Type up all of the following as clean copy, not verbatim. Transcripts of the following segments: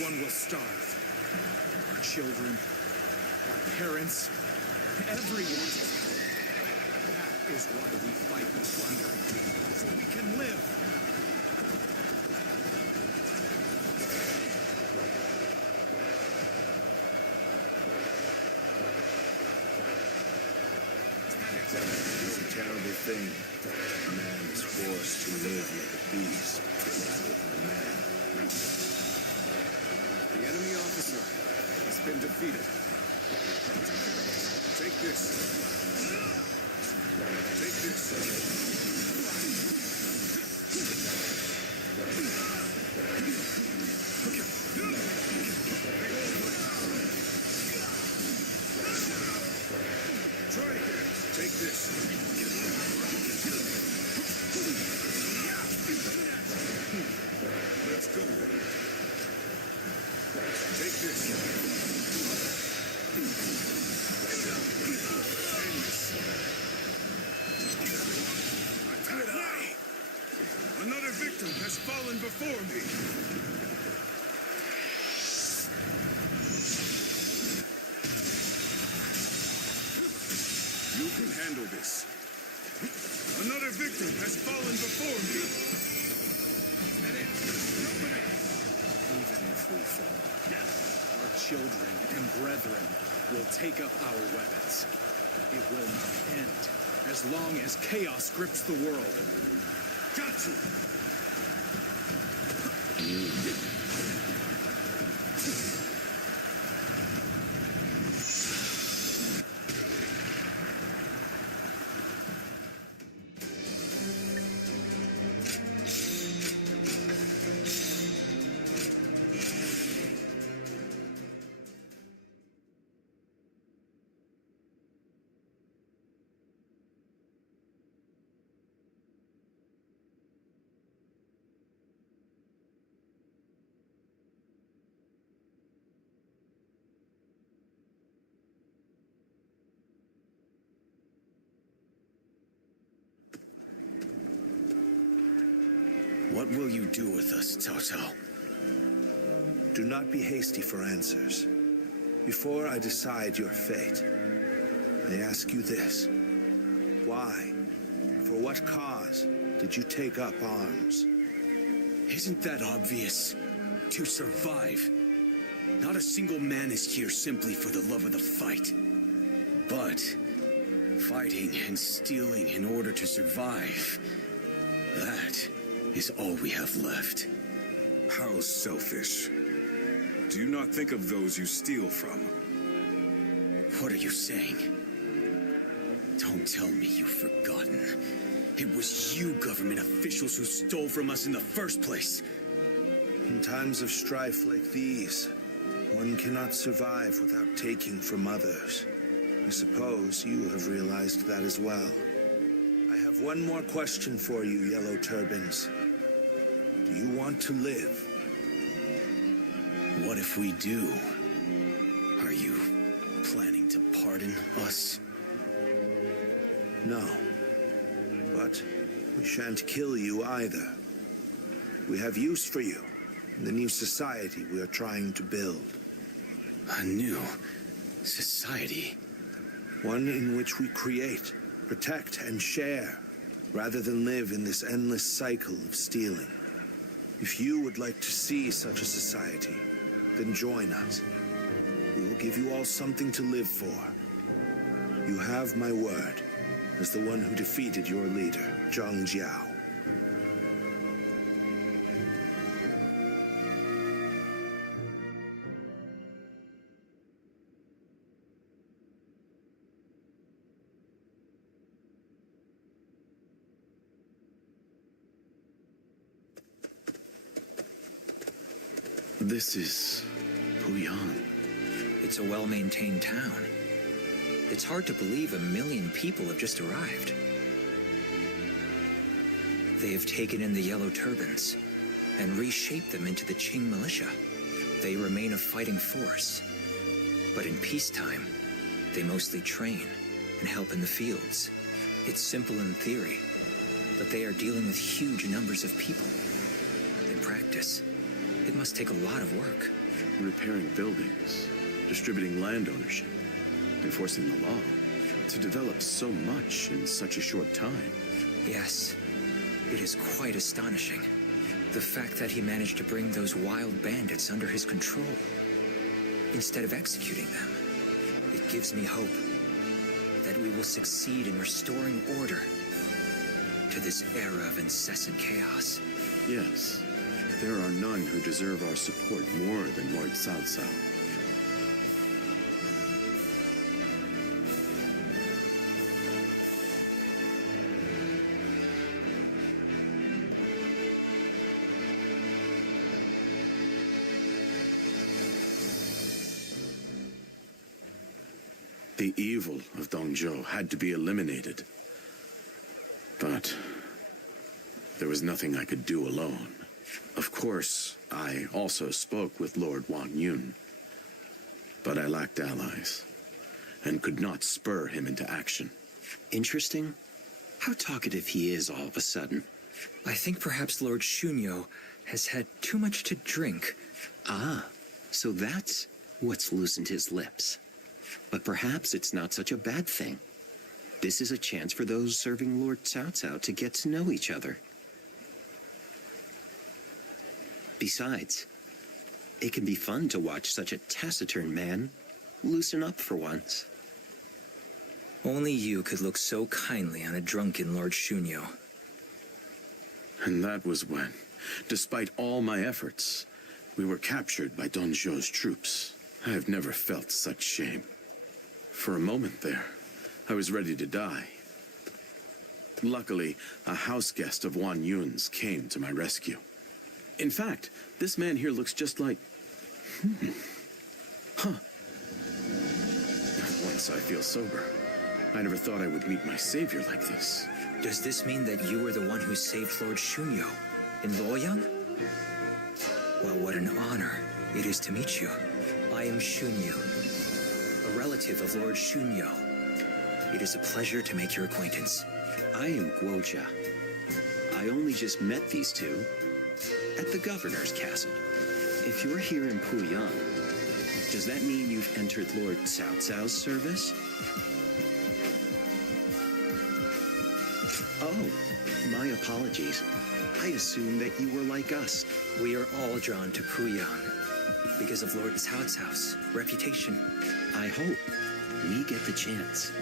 everyone will starve. Our children, our parents, everyone. That is why we fight and plunder, so we can live. It's a terrible thing. A man is forced to live like a beast rather than a man. The enemy officer has been defeated. Take this. Take this. Try again. Take this. Let's go. Take this. Another victim has fallen before me. You can handle this. Another victim has fallen before me. That it. Even if we fall, our children and brethren will take up our weapons. It will not end as long as chaos grips the world. Got you! What will you do with us, Cao Cao? Do not be hasty for answers. Before I decide your fate, I ask you this. Why, for what cause, did you take up arms? Isn't that obvious? To survive. Not a single man is here simply for the love of the fight. But fighting and stealing in order to survive, that is all we have left. How selfish. Do you not think of those you steal from? What are you saying? Don't tell me you've forgotten. It was you government officials who stole from us in the first place. In times of strife like these, one cannot survive without taking from others. I suppose you have realized that as well. I have one more question for you, Yellow Turbans. Do you want to live? What if we do? Are you planning to pardon us? No. But we shan't kill you either. We have use for you in the new society we are trying to build. A new society? One in which we create, protect, and share, rather than live in this endless cycle of stealing. If you would like to see such a society, then join us. We will give you all something to live for. You have my word as the one who defeated your leader, Zhang Jiao. This is Puyang. It's a well-maintained town. It's hard to believe 1 million people have just arrived. They have taken in the Yellow Turbans and reshaped them into the Qing militia. They remain a fighting force, but in peacetime, they mostly train and help in the fields. It's simple in theory, but they are dealing with huge numbers of people. In practice, it must take a lot of work. repairing buildings, distributing land ownership, enforcing the law. To develop so much in such a short time. Yes, it is quite astonishing. The fact that he managed to bring those wild bandits under his control, instead of executing them. It gives me hope that we will succeed in restoring order to this era of incessant chaos. Yes, there are none who deserve our support more than Lord Cao Cao. The evil of Dongzhou had to be eliminated. But there was nothing I could do alone. Of course, I also spoke with Lord Wang Yun. But I lacked allies, and could not spur him into action. Interesting. How talkative he is all of a sudden. I think perhaps Lord Shunyo has had too much to drink. Ah, so that's what's loosened his lips. But perhaps it's not such a bad thing. This is a chance for those serving Lord Cao Cao to get to know each other. Besides, it can be fun to watch such a taciturn man loosen up for once. Only you could look so kindly on a drunken Lord Shunyo. And that was when, despite all my efforts, we were captured by Dongzhou's troops. I have never felt such shame. For a moment there, I was ready to die. Luckily, a house guest of Wang Yun's came to my rescue. In fact, this man here looks just like... Once I feel sober, I never thought I would meet my savior like this. Does this mean that you were the one who saved Lord Shunyo in Luoyang? Well, what an honor it is to meet you. I am Shunyu, a relative of Lord Shunyo. It is a pleasure to make your acquaintance. I am Guoja. I only just met these two at the governor's castle. If you're here in Puyang, does that mean you've entered Lord Cao Cao's service? Oh, my apologies. I assumed that you were like us. We are all drawn to Puyang because of Lord Cao Cao's reputation. I hope we get the chance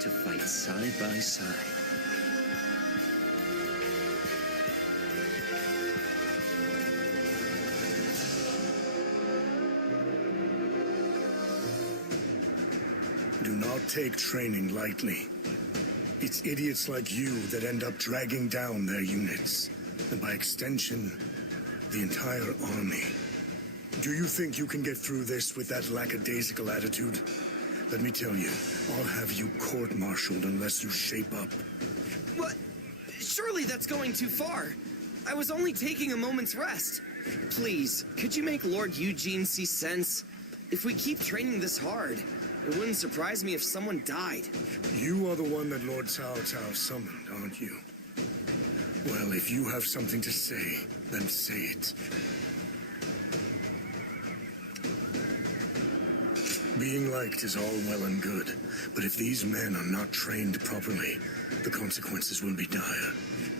to fight side by side. Do not take training lightly. It's idiots like you that end up dragging down their units, and by extension, the entire army. Do you think you can get through this with that lackadaisical attitude? Let me tell you, I'll have you court-martialed unless you shape up. What? Surely that's going too far. I was only taking a moment's rest. Please, could you make Lord Eugene see sense? If we keep training this hard, it wouldn't surprise me if someone died. You are the one that Lord Cao Cao summoned, aren't you? Well, if you have something to say, then say it. Being liked is all well and good, but if these men are not trained properly, the consequences will be dire.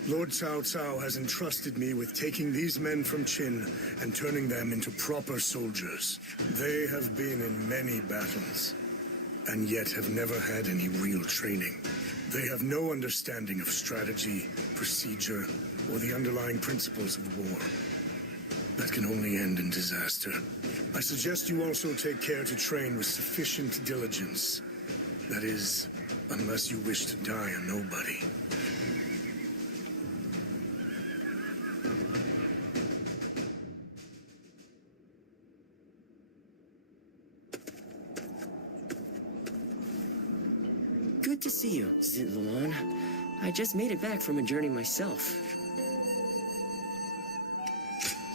Lord Cao Cao has entrusted me with taking these men from Qin and turning them into proper soldiers. They have been in many battles, and yet have never had any real training. They have no understanding of strategy, procedure, or the underlying principles of war. That can only end in disaster. I suggest you also take care to train with sufficient diligence. That is, unless you wish to die a nobody. Good to see you, Zitluan. I just made it back from a journey myself.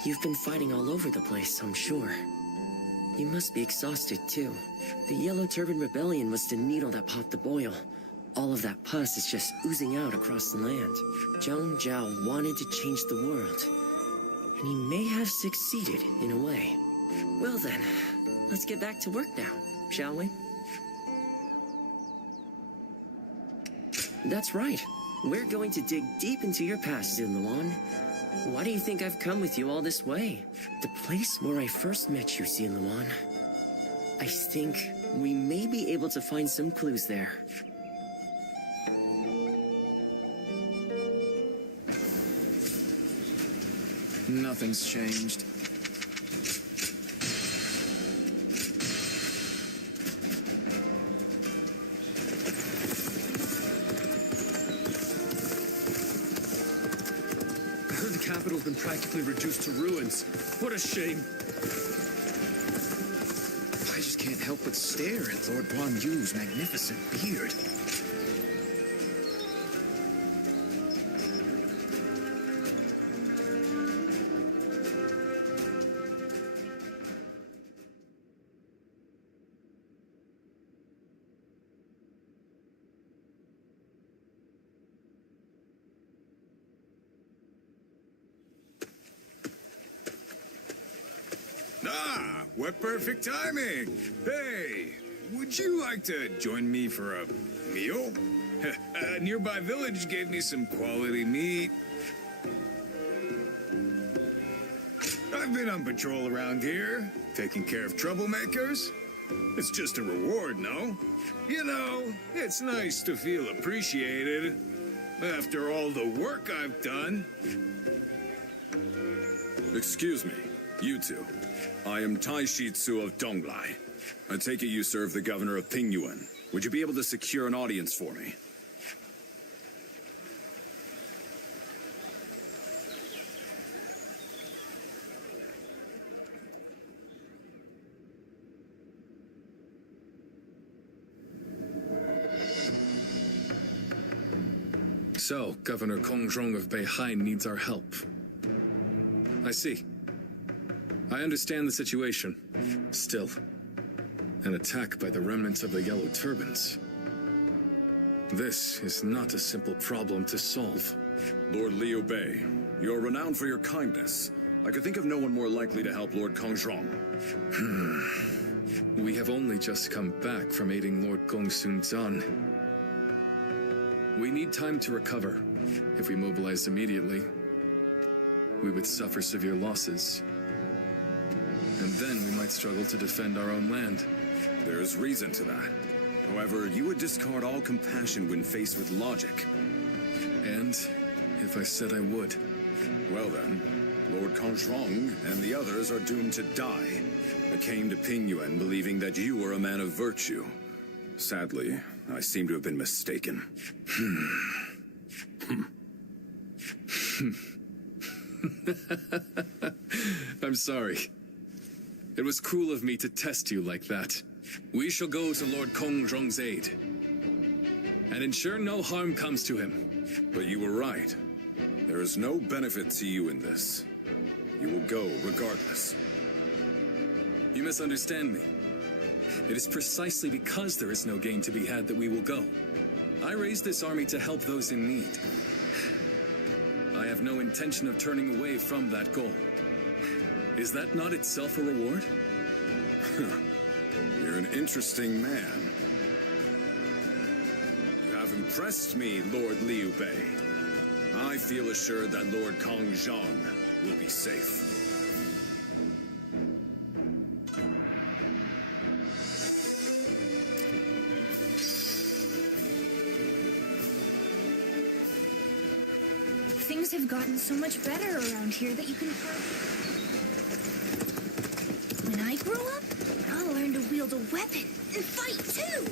You've been fighting all over the place, I'm sure. You must be exhausted, too. The Yellow Turban Rebellion was the needle that popped the boil. All of that pus is just oozing out across the land. Zhang Zhao wanted to change the world. And he may have succeeded, in a way. Well then, let's get back to work now, shall we? That's right. We're going to dig deep into your past, Ziluan. Why do you think I've come with you all this way? The place where I first met you, Ziluan. I think we may be able to find some clues there. Nothing's changed. I heard the capital's been practically reduced to ruins. What a shame. I just can't help but stare at Lord Guan Yu's magnificent beard. Ah, what perfect timing! Hey, would you like to join me for a meal? A nearby village gave me some quality meat. I've been on patrol around here, taking care of troublemakers. It's just a reward, no? You know, it's nice to feel appreciated after all the work I've done. Excuse me, you two. I am Tai Shitsu of Donglai. I take it you serve the governor of Pingyuan. Would you be able to secure an audience for me? So, Governor Kongrong of Beihai needs our help. I see. I understand the situation. Still, an attack by the remnants of the Yellow Turbans. This is not a simple problem to solve. Lord Liu Bei, you are renowned for your kindness. I could think of no one more likely to help Lord Kongrong. We have only just come back from aiding Lord Gongsun Zan. We need time to recover. If we mobilize immediately, we would suffer severe losses. And then we might struggle to defend our own land. There's reason to that. However, you would discard all compassion when faced with logic. And if I said I would? Well then, Lord Kongrong and the others are doomed to die. I came to Pingyuan believing that you were a man of virtue. Sadly, I seem to have been mistaken. I'm sorry. It was cruel of me to test you like that. We shall go to Lord Kongrong's aid and ensure no harm comes to him. But you were right. There is no benefit to you in this. You will go regardless. You misunderstand me. It is precisely because there is no gain to be had that we will go. I raised this army to help those in need. I have no intention of turning away from that goal. Is that not itself a reward? You're an interesting man. You have impressed me, Lord Liu Bei. I feel assured that Lord Kongrong will be safe. Things have gotten so much better around here that you can When I grow up, I'll learn to wield a weapon and fight too!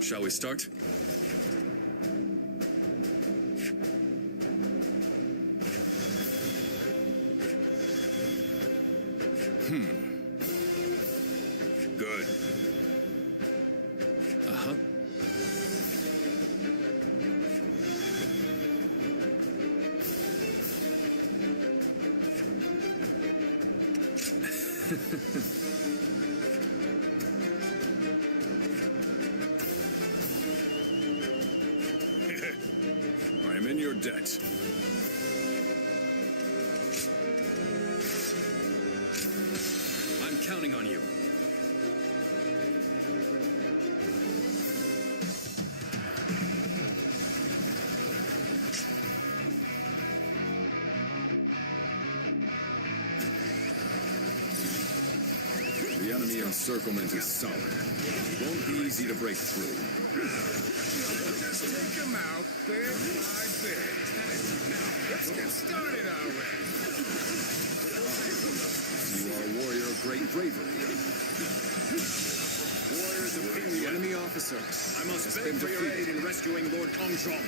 Shall we start? I am in your debt. I'm counting on you. The enemy encirclement is solid. It won't be easy to break through. Just take him out bit by bit. Now, let's get started already. You are a warrior of great bravery. Warriors of the enemy officer, I must beg for your aid in rescuing Lord Kongzhong.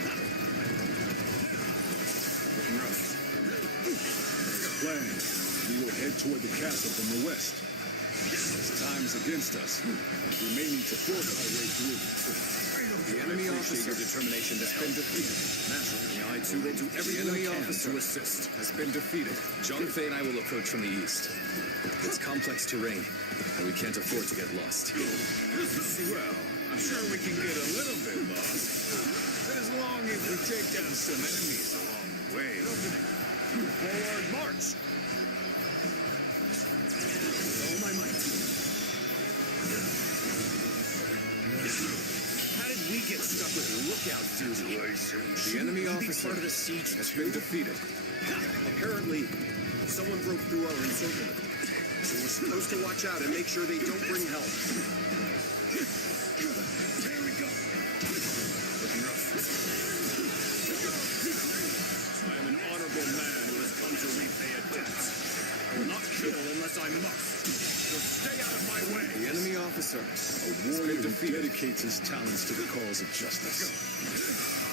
Plan. We will head toward the castle from the west. As time's against us, we may need to force our way through. The enemy officer determination has been defeated. Naturally, I too will do everything I can to assist. Has been defeated. Zhang Fei and I will approach from the east. It's complex terrain, and we can't afford to get lost. Well, I'm sure we can get a little bit lost. As long as we take down some enemies along the way. Forward march! With all my might. How did we get stuck with lookout duty? The enemy officer part of the siege has been defeated. Apparently, someone broke through our encirclement. So we're supposed to watch out and make sure they don't bring help. There we go. Looking rough. I am an honorable man who has come to repay a debt. I will not kill unless I must. So stay out of my way. The enemy officer, A warrior who dedicates his talents to the cause of justice.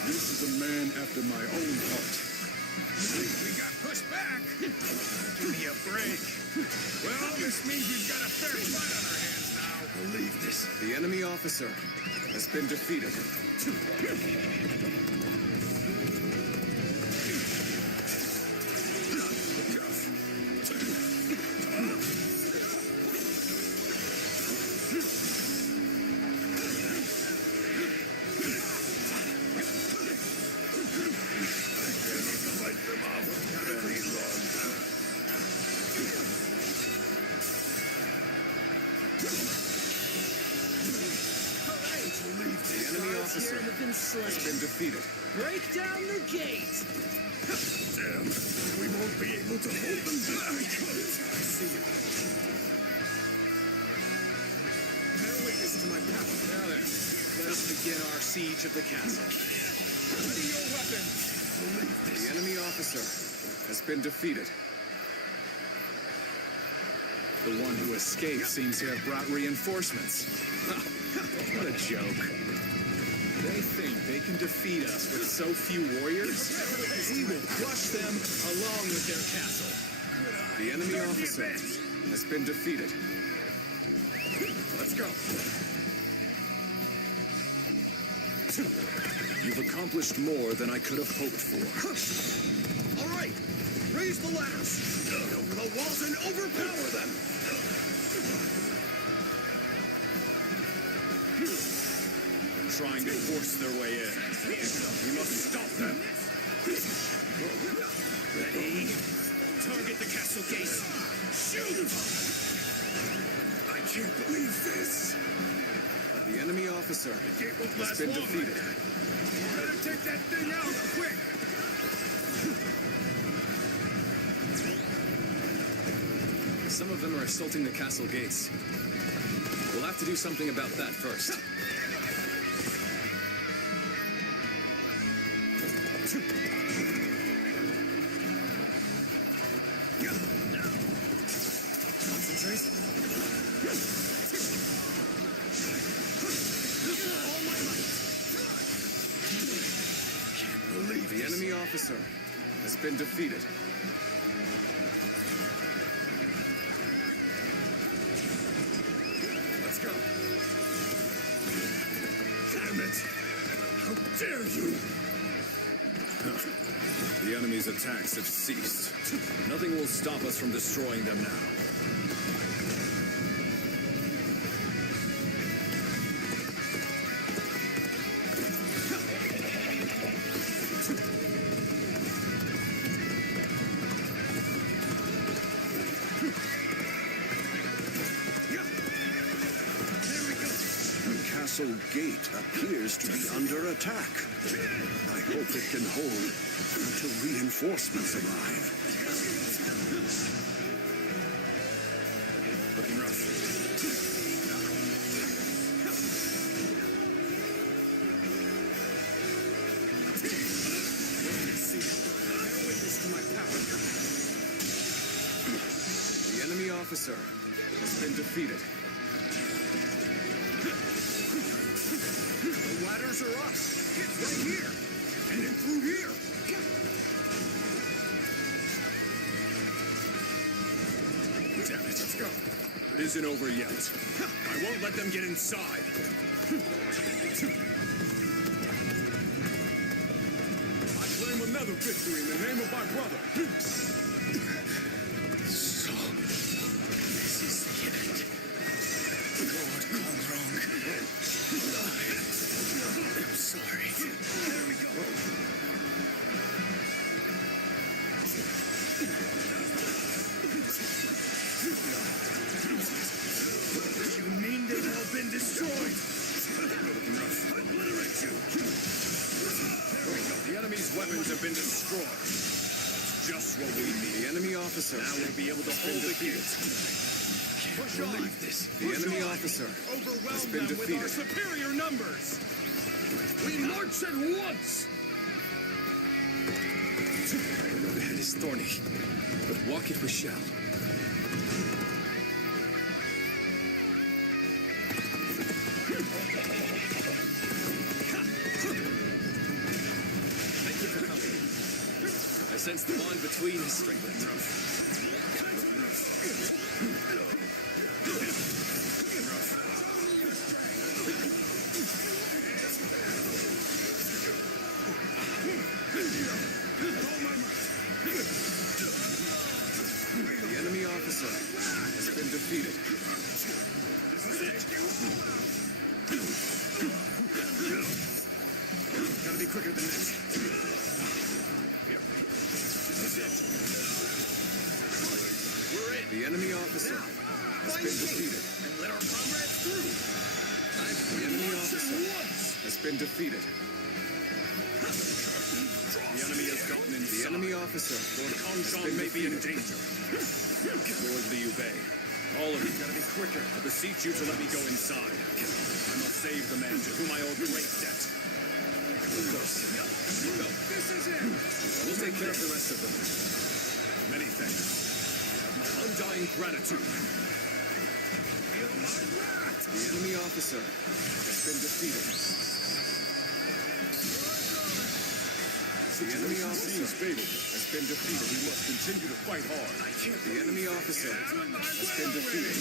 This is a man after my own heart. We got pushed back. Give me a break. Well, this means we've got a fair fight on our hands now. Believe this. The enemy officer has been defeated. The enemy officer has been defeated. Break down the gate! Damn, we won't be able to hold them back. I see it. Bear witness to my power. Now then, let us begin our siege of the castle. Ready your weapons. Believe this. The enemy officer has been defeated. The one who escaped seems to have brought reinforcements. What a joke. They think they can defeat us with so few warriors? We will crush them along with their castle. The enemy officer has been defeated. Let's go. You've accomplished more than I could have hoped for. All right, raise the ladders. Get over the walls and overpower them. Trying to force their way in. We must stop them. Ready? Target the castle gates. Shoot! I can't believe this. The enemy officer has been defeated. Better take that thing out quick. Some of them are assaulting the castle gates. We'll have to do something about that first. Concentrate. All my might. Can't believe The enemy officer has been defeated. Let's go. Damn it. How dare you? The enemy's attacks have ceased. Nothing will stop us from destroying them now. colossal gate appears to be under attack. I hope it can hold until reinforcements arrive. Looking rough. Witness to my power. The enemy officer has been defeated. The ladders are up. It's right here. And in through here. Damn it. Let's go. It isn't over yet. I won't let them get inside. I claim another victory in the name of my brother. So, this is the end. Lord Conrong. I'm sorry. There we go. You mean they've all been destroyed? Obliterate you. There we go. The enemy's weapons have been destroyed. That's just what we need. The enemy officer now will be able to hold the gate. Push on. This. The enemy officer has been defeated. With our superior numbers. We march at once. The road ahead is thorny, but walk it we shall. Thank you for coming. I sense the bond between is strengthened. The enemy officer has been defeated. Gotta be quicker than this. We're in. The enemy officer has been defeated. And let our comrades through. The enemy officer has been defeated. The enemy has gotten inside. The enemy officer, Lord Conrong, may be in danger. Lord Liu Bei, all of you gotta be quicker. I beseech you to let me go inside. I must save the man to whom I owe great debt. Of course. Go. This is it. We'll take care of the rest of them. Many thanks. Have my undying gratitude. Feel my wrath. The enemy officer has been defeated. The enemy officer has been defeated. We must continue to fight hard. The enemy officer has been defeated.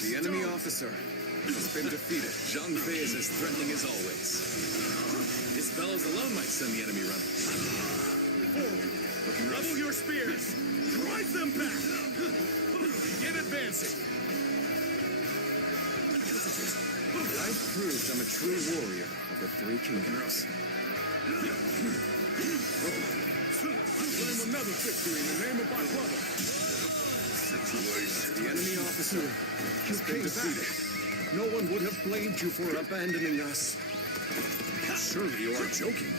The enemy officer has been defeated. Zhang Fei is as threatening as always. His bellows alone might send the enemy running. Forward. Level your spears. Drive them back. Begin advancing. I've proved I'm a true warrior of the Three Kingdoms. I claim another victory in the name of my brother. The enemy officer has been defeated. No one would have blamed you for abandoning us. Surely you are joking.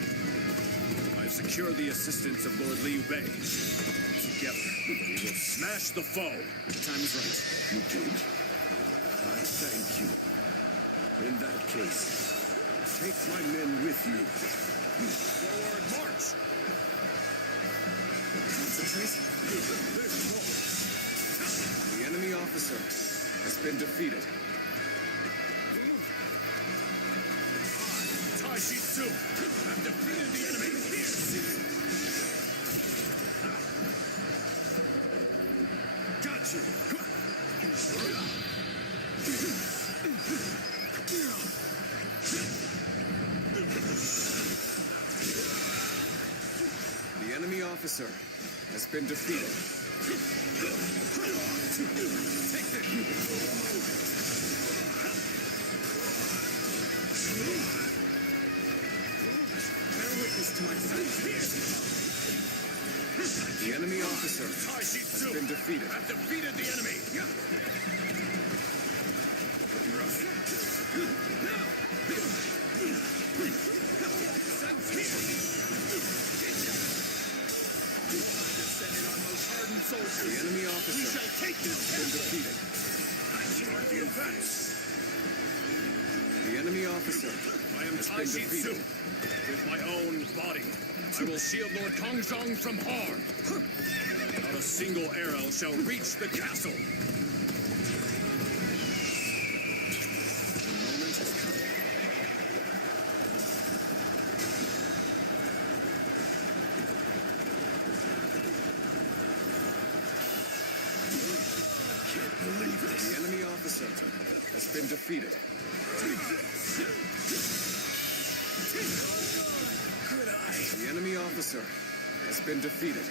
I've secured the assistance of Lord Liu Bei. Together, we will smash the foe. The time is right. You did. I thank you. In that case, take my men with you. Forward march! Concentrate. The enemy officer has been defeated. Tai Shi Tzu have defeated the enemy. Got you. The enemy officer has been defeated. Take this! Bear witness to my silence. The enemy officer has been defeated. I've defeated the enemy. Looking rough. been defeated. Start the events. The enemy officer I am has been defeated. With my own body, I will shield Lord Kongzhong from harm. Not a single arrow shall reach the castle. The moment has come. Can't believe this. The enemy officer has been defeated. The enemy officer has been defeated.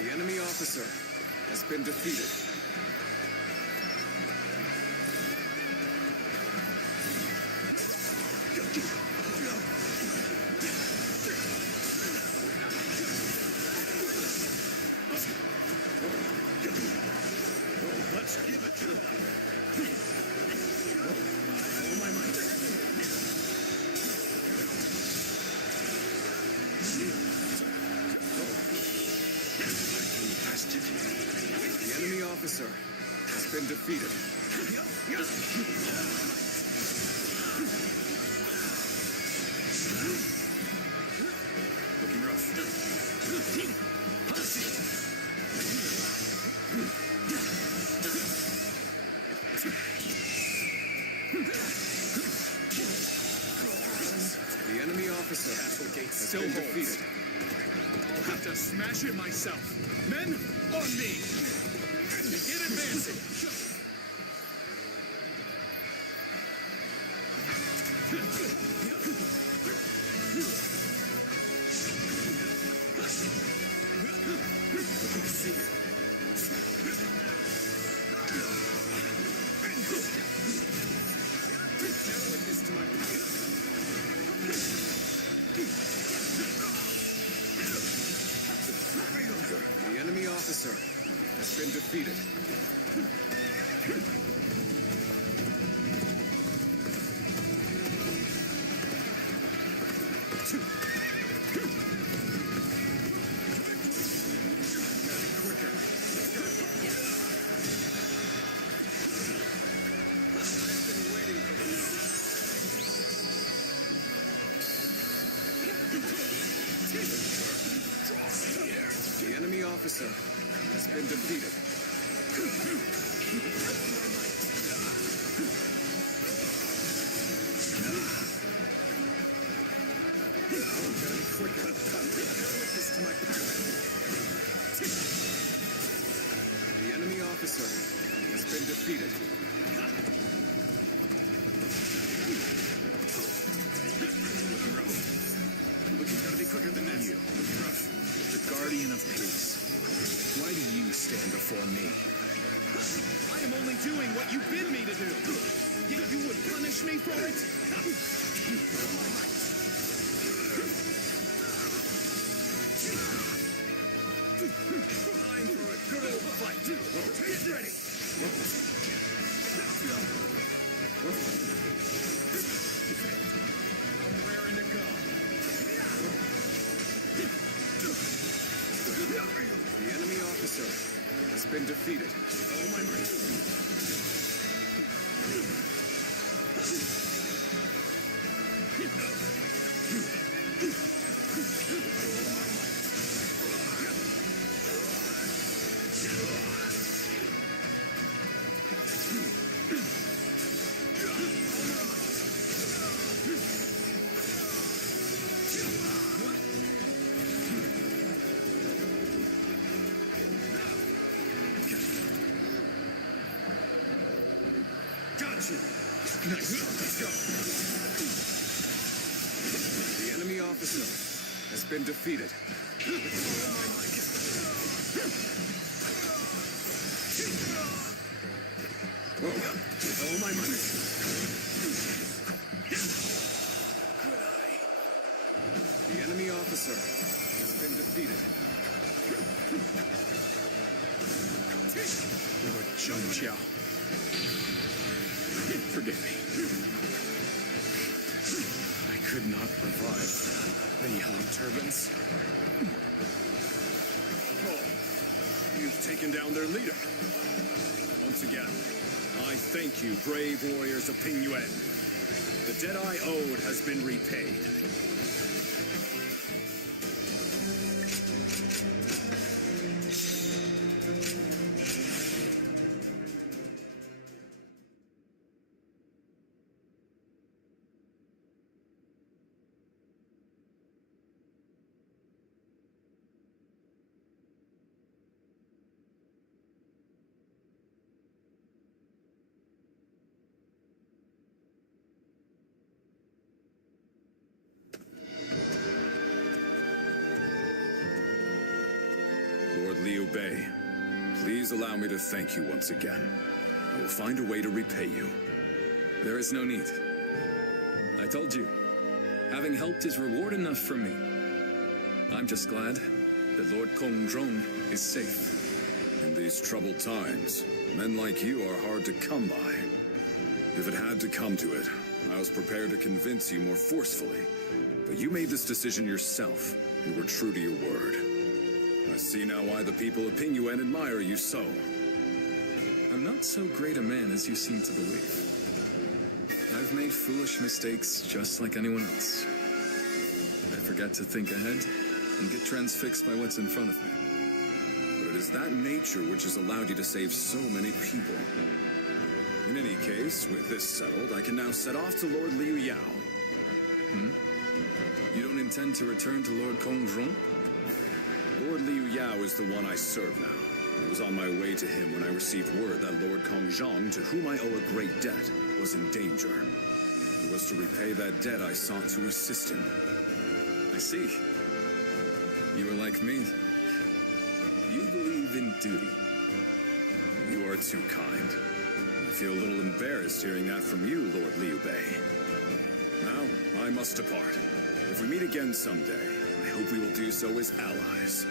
The enemy officer has been defeated. Let's give it to them. All my might. The enemy officer has been defeated. Looking rough. The enemy officer Castle gate has still been holds. defeated. I'll have to smash it myself. Men, on me! Begin advancing! Bear witness to my power. The enemy officer has been defeated. The enemy officer has been defeated. The enemy officer has been defeated. Looking gotta be quicker than that. You, the guardian of peace. Why do you stand before me? I am only doing what you bid me to do. Yet you would punish me for it? Time for a good old fight. Get ready. I'm raring to go. The enemy officer has been defeated. Oh, my might. Nice. Let's go. The enemy officer has been defeated. With all my might. The enemy officer has been defeated. Lord Zhongqiao. Forgive me. I could not revive the Yellow Turbans. Oh, you've taken down their leader. Once again, I thank you, brave warriors of Pingyuan. The debt I owed has been repaid. Lord Liu Bei, please allow me to thank you once again. I will find a way to repay you. There is no need. I told you, having helped is reward enough for me. I'm just glad that Lord Kongzhong is safe. In these troubled times, men like you are hard to come by. If it had to come to it, I was prepared to convince you more forcefully. But you made this decision yourself, and were true to your word. I see now why the people of Pingyuan admire you so. I'm not so great a man as you seem to believe. I've made foolish mistakes just like anyone else. I forget to think ahead and get transfixed by what's in front of me. But it is that nature which has allowed you to save so many people. In any case, with this settled, I can now set off to Lord Liu Yao. You don't intend to return to Lord Kongzhong? Lord Liu Yao is the one I serve now. I was on my way to him when I received word that Lord Kongzhong, to whom I owe a great debt, was in danger. It was to repay that debt I sought to assist him. I see. You are like me. You believe in duty. You are too kind. I feel a little embarrassed hearing that from you, Lord Liu Bei. Now, I must depart. If we meet again someday, I hope we will do so as allies.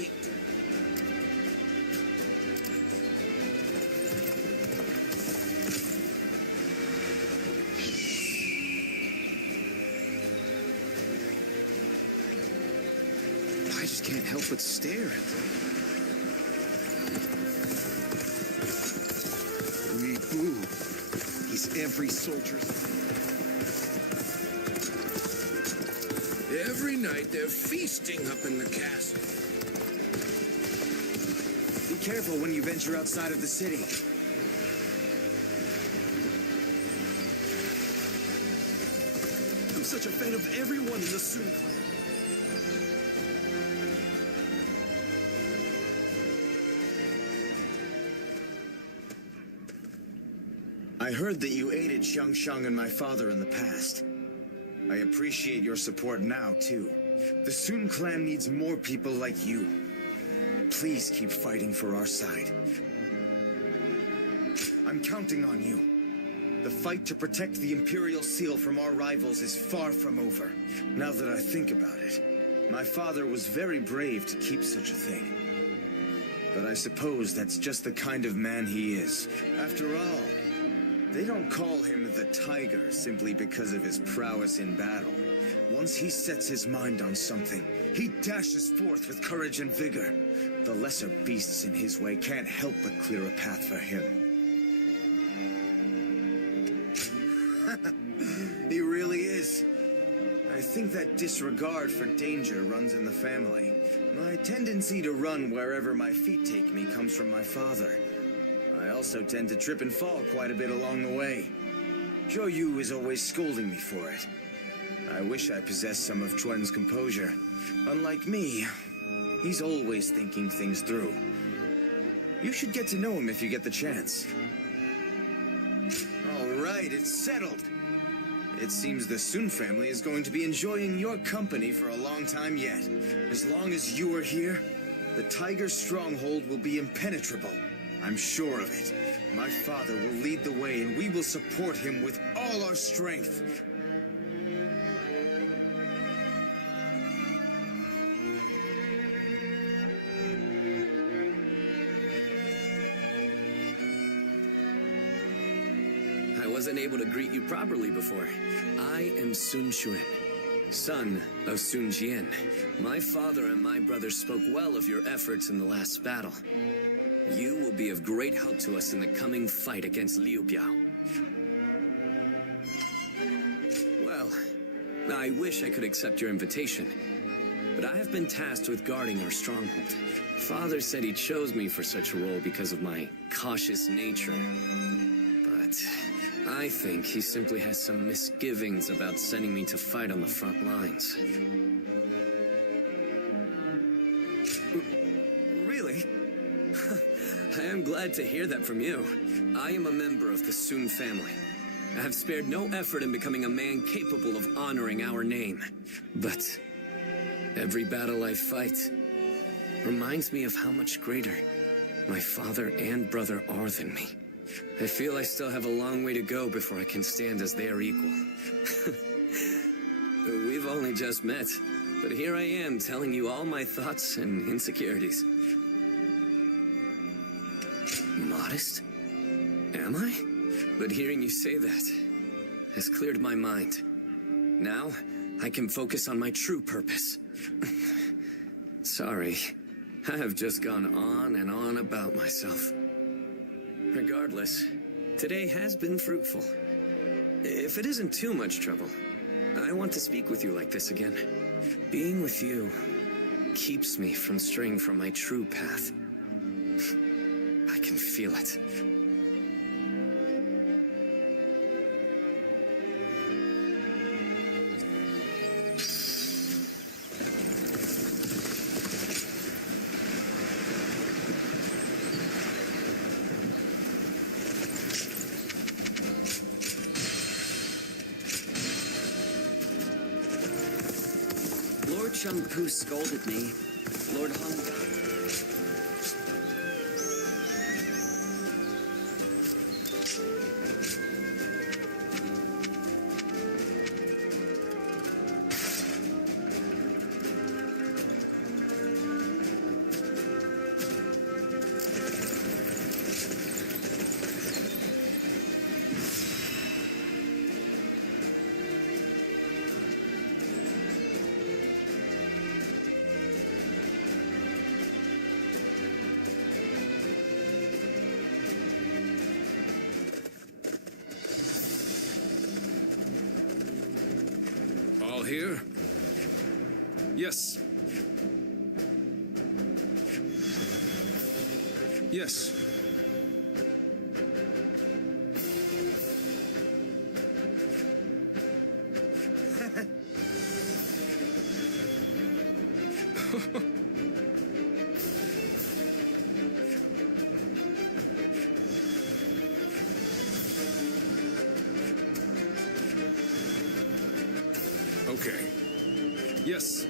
heat. I just can't help but stare at them. Weebu. He's every soldier's. Every night they're feasting up in the castle. Be careful when you venture outside of the city. I'm such a fan of everyone in the Sun clan. I heard that you aided Xiangshang and my father in the past. I appreciate your support now, too. The Sun clan needs more people like you. Please keep fighting for our side. I'm counting on you. The fight to protect the Imperial Seal from our rivals is far from over. Now that I think about it, my father was very brave to keep such a thing. But I suppose that's just the kind of man he is. After all, they don't call him the Tiger simply because of his prowess in battle. Once he sets his mind on something, he dashes forth with courage and vigor. The lesser beasts in his way can't help but clear a path for him. He really is. I think that disregard for danger runs in the family. My tendency to run wherever my feet take me comes from my father. I also tend to trip and fall quite a bit along the way. Zhou Yu is always scolding me for it. I wish I possessed some of Chuan's composure. Unlike me, he's always thinking things through. You should get to know him if you get the chance. All right, it's settled. It seems the Sun family is going to be enjoying your company for a long time yet. As long as you are here, the Tiger stronghold will be impenetrable. I'm sure of it. My father will lead the way, and we will support him with all our strength. I wasn't able to greet you properly before. I am Sun Quan, son of Sun Jian. My father and my brother spoke well of your efforts in the last battle. You will be of great help to us in the coming fight against Liu Biao. Well, I wish I could accept your invitation, but I have been tasked with guarding our stronghold. Father said he chose me for such a role because of my cautious nature, but I think he simply has some misgivings about sending me to fight on the front lines. Really? I am glad to hear that from you. I am a member of the Sun family. I have spared no effort in becoming a man capable of honoring our name. But every battle I fight reminds me of how much greater my father and brother are than me. I feel I still have a long way to go before I can stand as their equal. We've only just met, but here I am telling you all my thoughts and insecurities. Modest? Am I? But hearing you say that has cleared my mind. Now, I can focus on my true purpose. Sorry, I have just gone on and on about myself. Regardless, today has been fruitful. If it isn't too much trouble, I want to speak with you like this again. Being with you keeps me from straying from my true path. I can feel it. Lord Shangpu scolded me. Lord Hong got... here? Yes. Yes. Okay. Yes.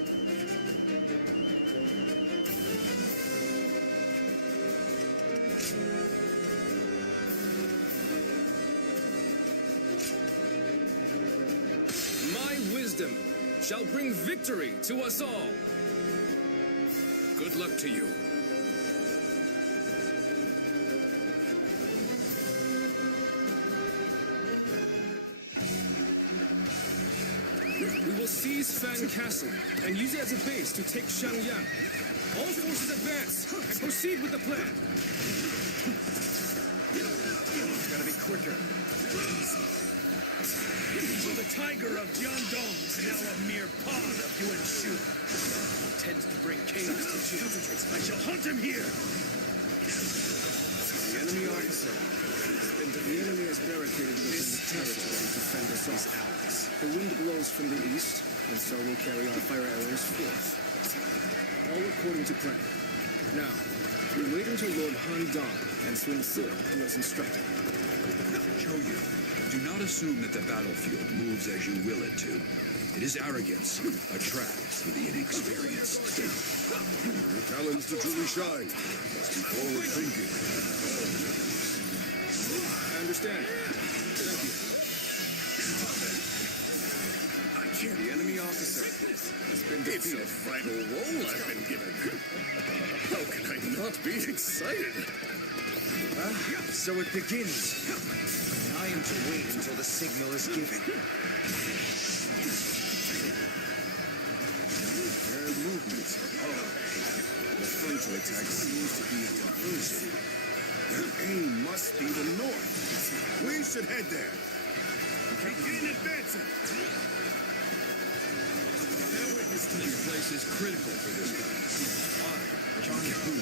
My wisdom shall bring victory to us all. Good luck to you. We will seize Fan Castle and use it as a base to take Shangyang. All forces advance and proceed with the plan. Gotta be quicker. So the tiger of Jiandong is now a mere pawn of Yuan Shu. Intends to bring chaos to Jin. I shall hunt him here. The enemy officer. The enemy is barricaded within the territory to fend us off. The wind blows from the east, and so we'll carry our fire arrows forth. All according to plan. Now, we wait until Lord Han Dong and Sun Si do as instructed. Zhou, do not assume that the battlefield moves as you will it to. It is arrogance, a trap for the inexperienced. Your talents to truly shine. Must be forward thinking. I understand. Thank you. The enemy officer has been defeated. It's a vital role I've been given. How can I not be excited? So it begins. And I am to wait until the signal is given. Their movements are odd. The frontal attack seems to be a diversion. Their aim must be the north. We should head there. Begin advancing. This place is critical for this guy. I, John Hu,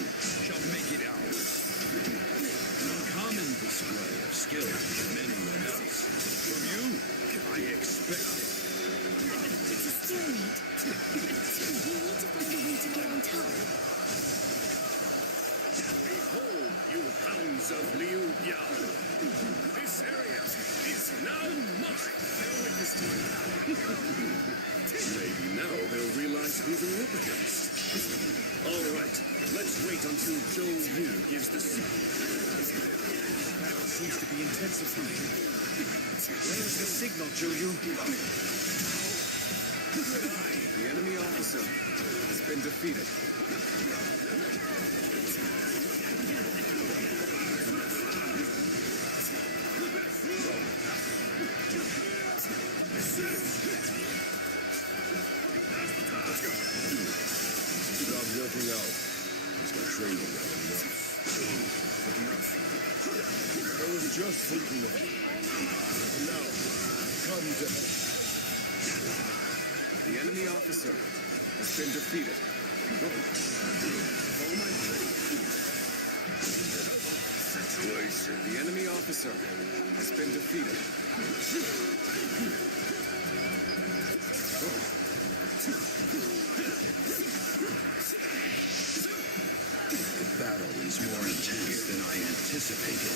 shall make it ours. An uncommon display of skill from anyone else. From you, I expect it. It's a stalemate. We need to find a way to get on top. Behold, you hounds of Liu Yao. This area is now mine. Maybe now they'll realize who they're up against. All right, let's wait until Zhou Yu gives the signal. Battle seems to be intensifying. Where's the signal, Zhou Yu? The enemy officer has been defeated. Stop working out. He's got training well enough. I was just thinking of you. Now, come to help. The enemy officer has been defeated. The enemy officer has been defeated. The battle is more intense than I anticipated.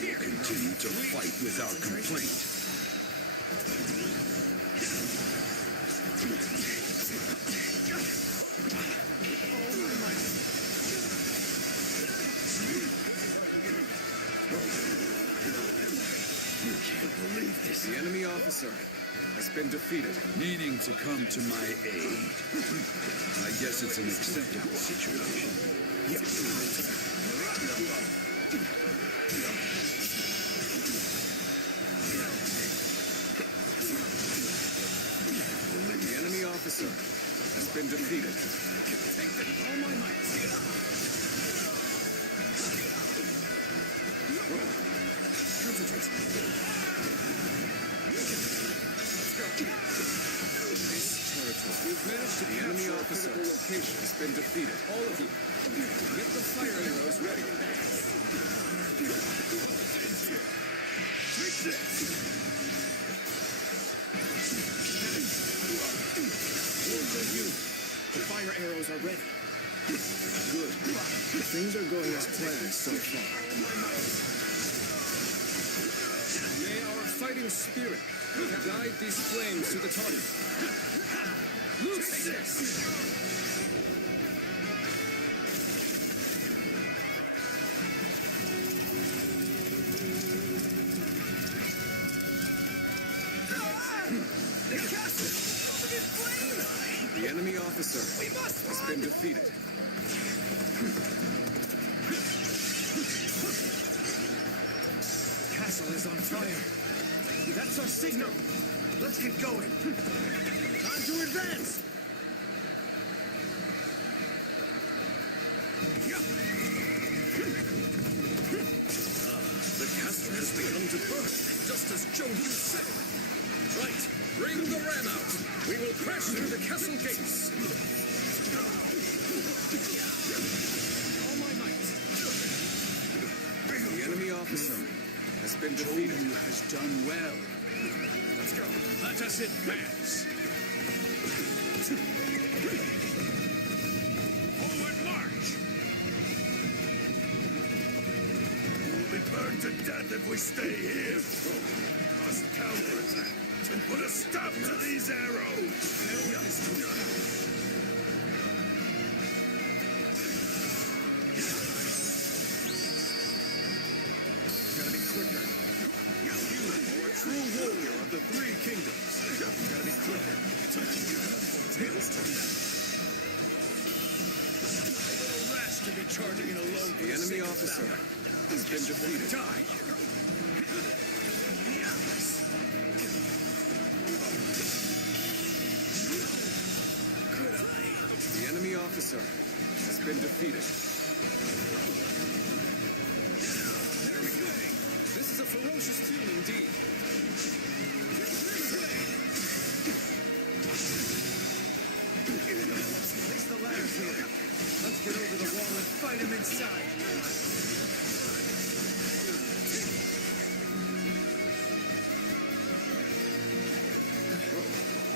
We'll continue to fight without complaint. The enemy officer has been defeated. Needing to come to my aid. I guess it's an acceptable situation. The enemy officer has been defeated. All my might. Concentrate. Let's go. enemy officer has been defeated. All of you, get the fire arrows ready. Take this! The fire arrows are ready. Good. Things are going as planned so far. May our fighting spirit guide these flames to the target. Loose this! The enemy officer has been defeated. Castle is on fire. That's our signal. Let's get going. Time to advance. The castle has begun to burn, just as Joe said. Right, bring the ram out. We will crash through the castle gates. All my might. The enemy officer has been defeated. Joe has done well. Let's go. Let us advance. Forward march! We'll be burned to death if we stay here. Must counterattack and put a stop to these arrows. Gotta be quicker. You are a true warrior of the three kingdoms. Gotta be quicker. Tables turn. A little rash to be charging in alone. The enemy officer has been defeated. Die! The enemy officer has been defeated. This is a ferocious tune indeed. Place the ladders here. Let's get over the wall and fight him inside.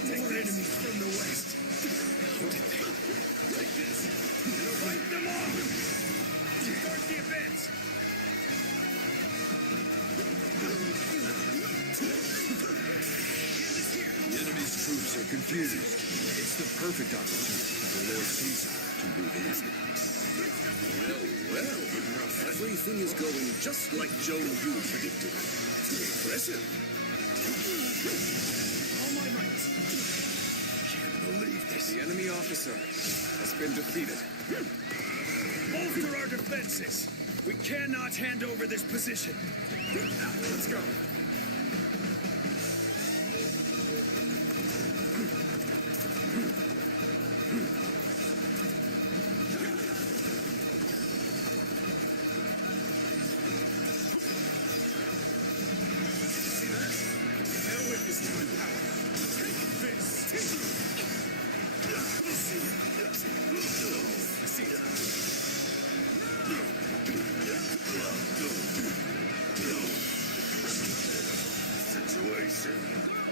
More enemies from the west. Take this! It'll wipe them off! Start the advance! The enemy's troops are confused. It's the perfect opportunity for Lord Caesar to move in. Well, everything is going just like Joe you predicted. Impressive. All my might! Can't believe this! The enemy officer has been defeated. Bolster our defenses! We cannot hand over this position! Let's go.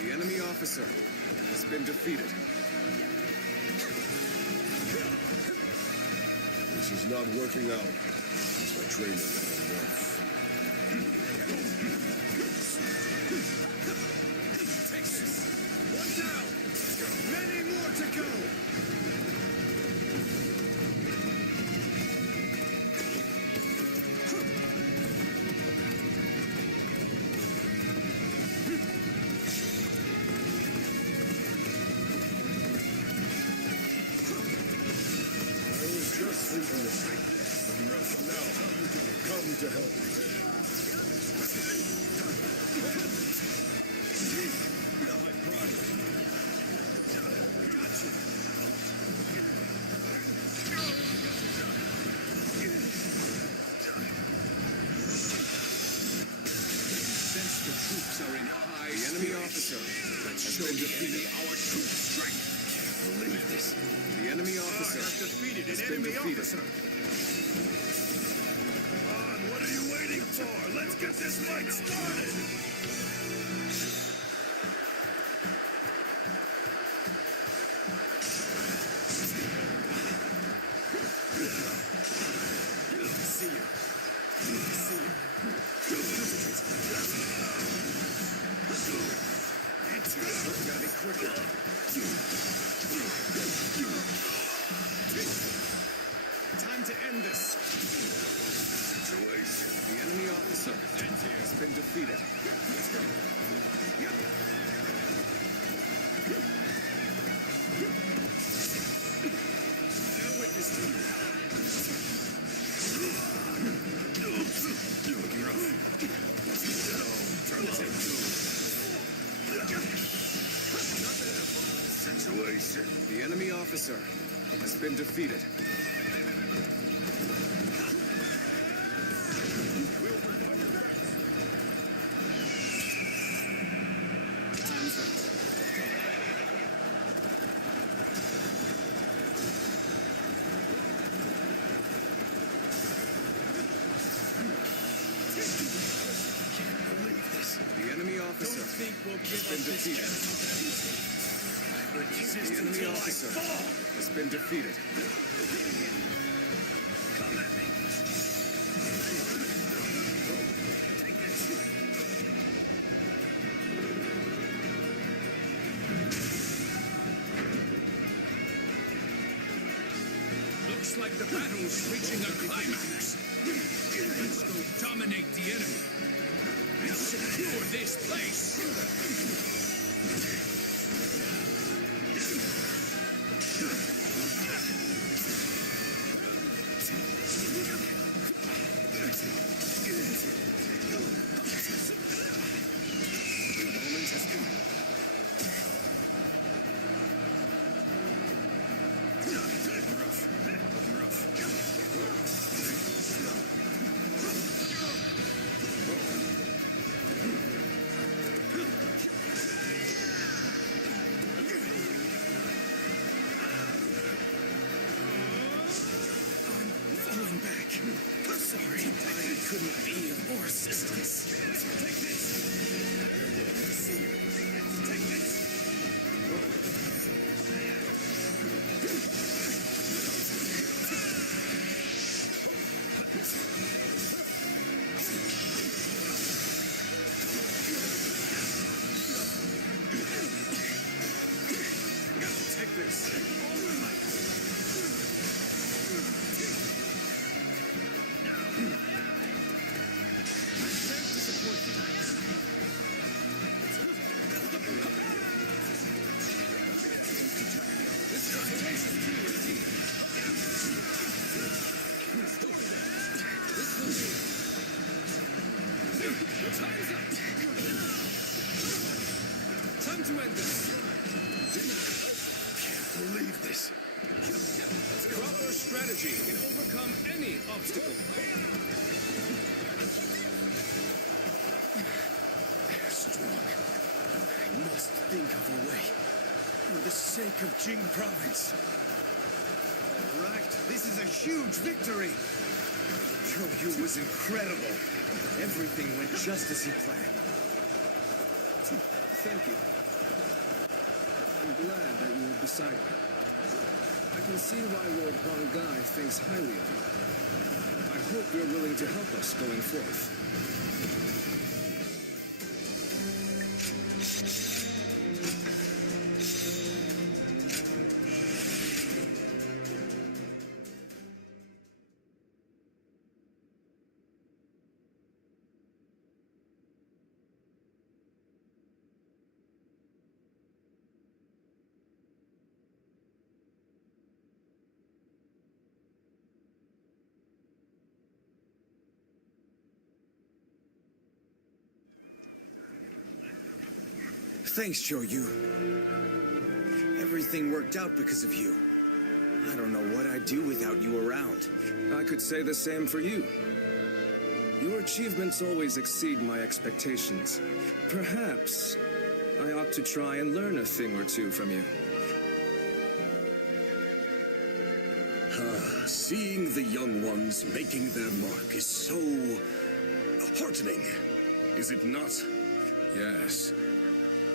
The enemy officer has been defeated. This is not working out. It's my training and enough. Take this! One down! Many more to go! Just thinking of it. Now, come to help me. Since the troops are in high... The enemy officer has been defeated. Our troops' strength. Believe this. The enemy officer I've defeated has an been enemy defeated. officer. Come on, what are you waiting for? Let's get this fight started. Gotta be quicker. Time to end this. Situation. The enemy officer has been defeated. Let's go. Bear witness to me. You're looking rough. Turn the table. Situation. The enemy officer has been defeated. Time's up. The enemy officer has been defeated. The enemy officer has been defeated. Come at me. Looks like the battle's reaching a climax. Let's go dominate the enemy and secure this place. The moment has come. Falling back. Sorry, I couldn't be of more assistance. Take this. See you. Take this. Take this. Time's up. Time to end this. Believe this. Proper strategy can overcome any obstacle. They're strong. I must think of a way. For the sake of Jing Province. All right, this is a huge victory. Yu was incredible. Everything went just as he planned. Thank you. I'm glad that you were beside me. I can see why Lord Huang Gai thinks highly of you. I hope you're willing to help us going forth. Thanks, Yu. Everything worked out because of you. I don't know what I'd do without you around. I could say the same for you. Your achievements always exceed my expectations. Perhaps I ought to try and learn a thing or two from you. Seeing the young ones making their mark is so heartening, is it not? Yes.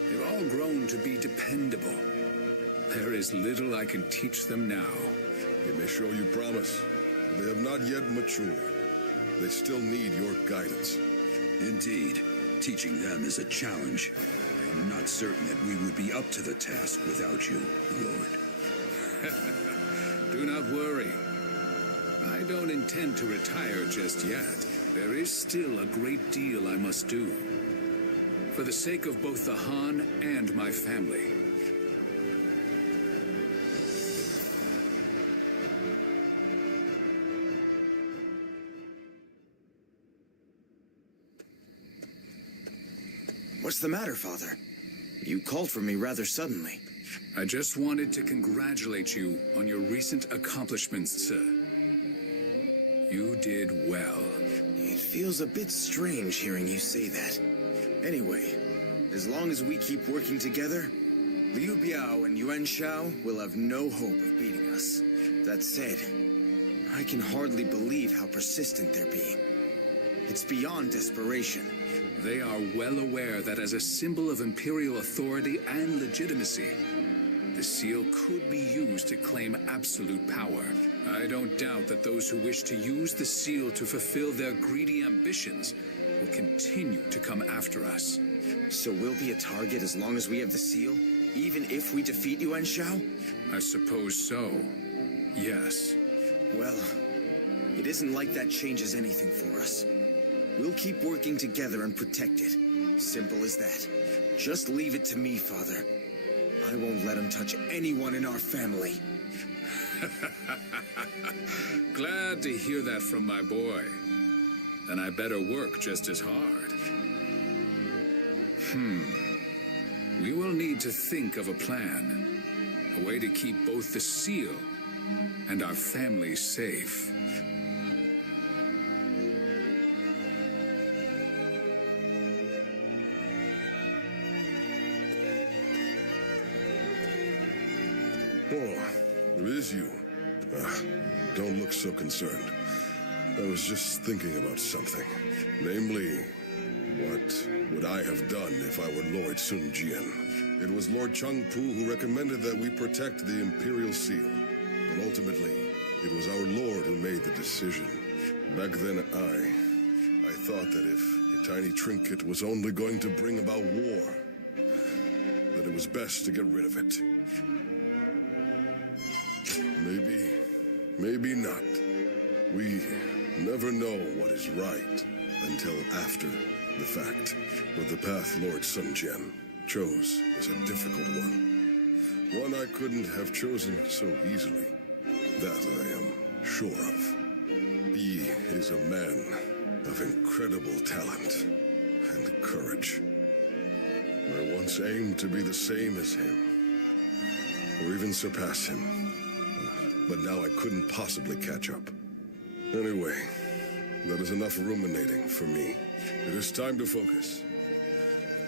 They've all grown to be dependable. There is little I can teach them now. They may show you promise, but they have not yet matured. They still need your guidance. Indeed. Teaching them is a challenge. I am not certain that we would be up to the task without you, Lord. Do not worry. I don't intend to retire just yet. There is still a great deal I must do. For the sake of both the Han and my family. What's the matter, Father? You called for me rather suddenly. I just wanted to congratulate you on your recent accomplishments, sir. You did well. It feels a bit strange hearing you say that. Anyway, as long as we keep working together, Liu Biao and Yuan Shao will have no hope of beating us. That said, I can hardly believe how persistent they're being. It's beyond desperation. They are well aware that as a symbol of imperial authority and legitimacy, the seal could be used to claim absolute power. I don't doubt that those who wish to use the seal to fulfill their greedy ambitions will continue to come after us. So we'll be a target as long as we have the seal, even if we defeat Yuan Shao? I suppose so. Yes. Well, it isn't like that changes anything for us. We'll keep working together and protect it. Simple as that. Just leave it to me, Father. I won't let him touch anyone in our family. Glad to hear that from my boy. Then I better work just as hard. We will need to think of a plan. A way to keep both the seal and our family safe. Oh, it is you. Don't look so concerned. I was just thinking about something. Namely, what would I have done if I were Lord Sun Jian? It was Lord Chengpu who recommended that we protect the Imperial Seal. But ultimately, it was our Lord who made the decision. Back then, I thought that if a tiny trinket was only going to bring about war, that it was best to get rid of it. Maybe not. We never know what is right until after the fact. But the path Lord Sun Jian chose is a difficult one. One I couldn't have chosen so easily. That I am sure of. He is a man of incredible talent and courage. I once aimed to be the same as him, or even surpass him. But now I couldn't possibly catch up. Anyway, that is enough ruminating for me. It is time to focus.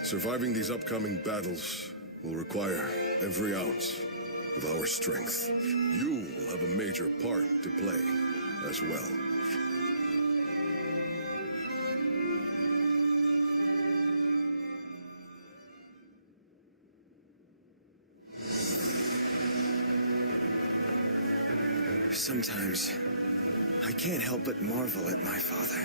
Surviving these upcoming battles will require every ounce of our strength. You will have a major part to play as well. Sometimes, I can't help but marvel at my father.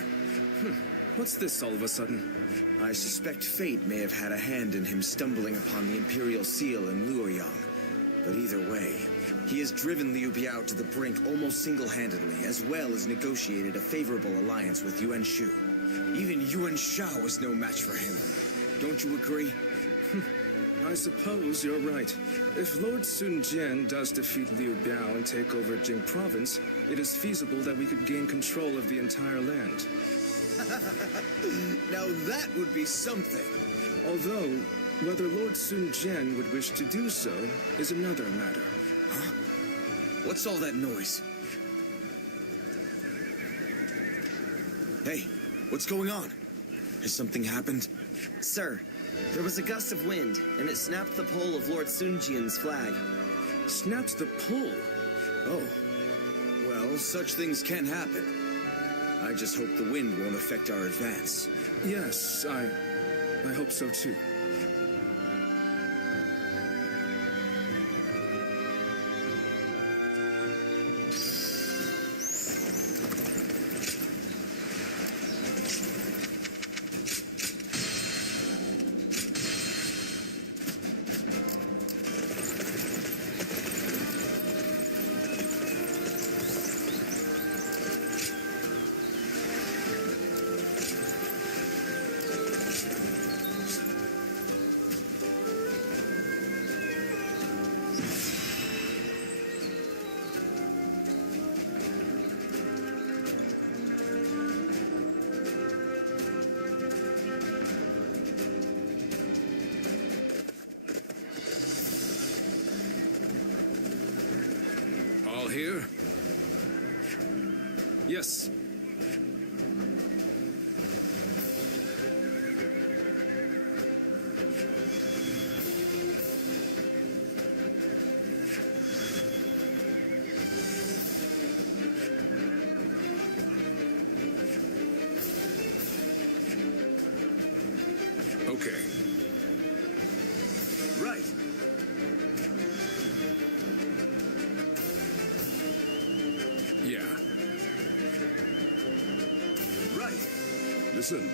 What's this all of a sudden? I suspect fate may have had a hand in him stumbling upon the Imperial Seal in Luoyang. But either way, he has driven Liu Biao to the brink almost single-handedly, as well as negotiated a favorable alliance with Yuan Shu. Even Yuan Shao was no match for him. Don't you agree? I suppose you're right. If Lord Sun Jian does defeat Liu Biao and take over Jing Province, it is feasible that we could gain control of the entire land. Now that would be something. Although, whether Lord Sun Jian would wish to do so is another matter. Huh? What's all that noise? Hey, what's going on? Has something happened? Sir, there was a gust of wind, and it snapped the pole of Lord Sun Jian's flag. Snapped the pole? Oh. Well, such things can happen. I just hope the wind won't affect our advance. Yes, I hope so too. All here? Yes. Okay. Right. Yeah. Right. Listen.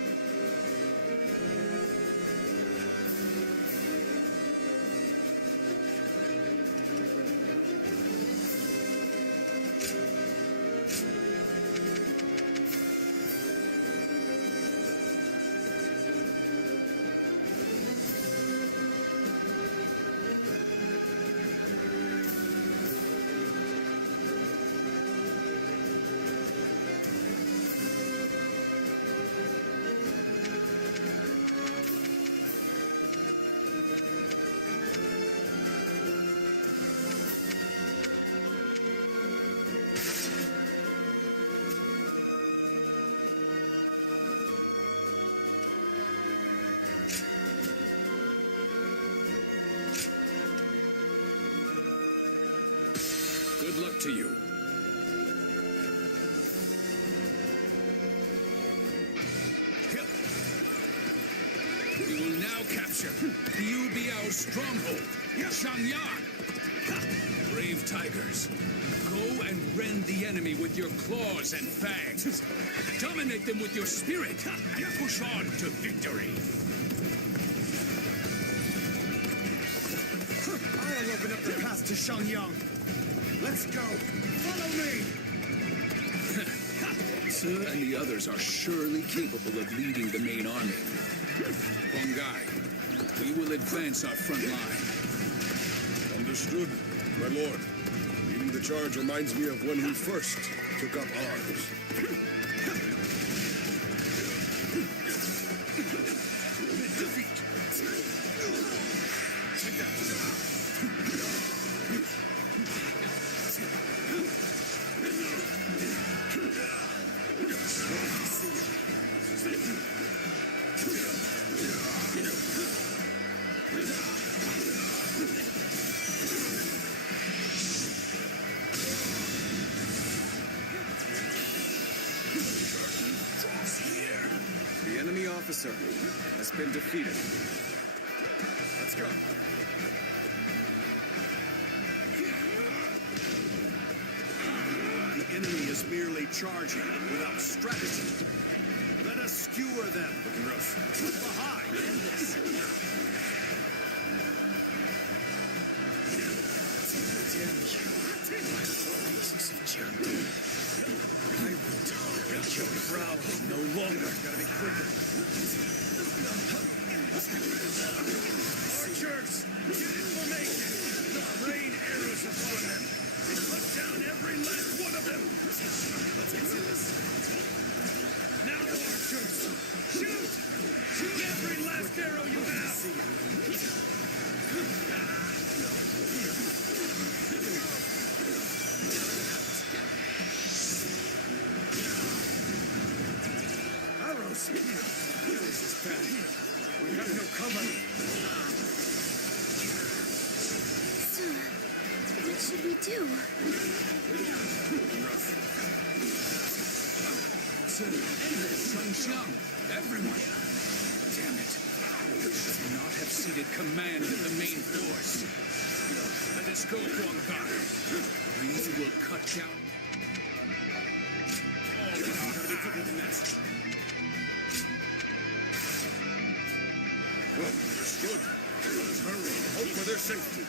Good luck to you. We will now capture Liu Biao's stronghold, Shangyang. Brave tigers, go and rend the enemy with your claws and fangs. Dominate them with your spirit and push on to victory. I'll open up the path to Shangyang. Let's go. Follow me. Sir and the others are surely capable of leading the main army. Bongai, we will advance our front line. Understood, my lord. Leading the charge reminds me of when we first took up arms. The enemy officer has been defeated. Let's go. The enemy is merely charging without strategy. Let us skewer them. Looking rough. Behind. End this. I will tolerate your prowl no longer. Gotta be quicker. Archers, get information. Rain arrows upon them. And put down every last one of them. Let's get to this. Now, archers, shoot! Shoot every last arrow you have. Arrows! This is bad. We have no cover. Sir, should we do? Sun Xiang, everyone! Damn it. We should not have ceded command of the main force. Let us go, Huang Gai. We will cut down all in our path. Well, understood. Let's hurry. Hope for their safety.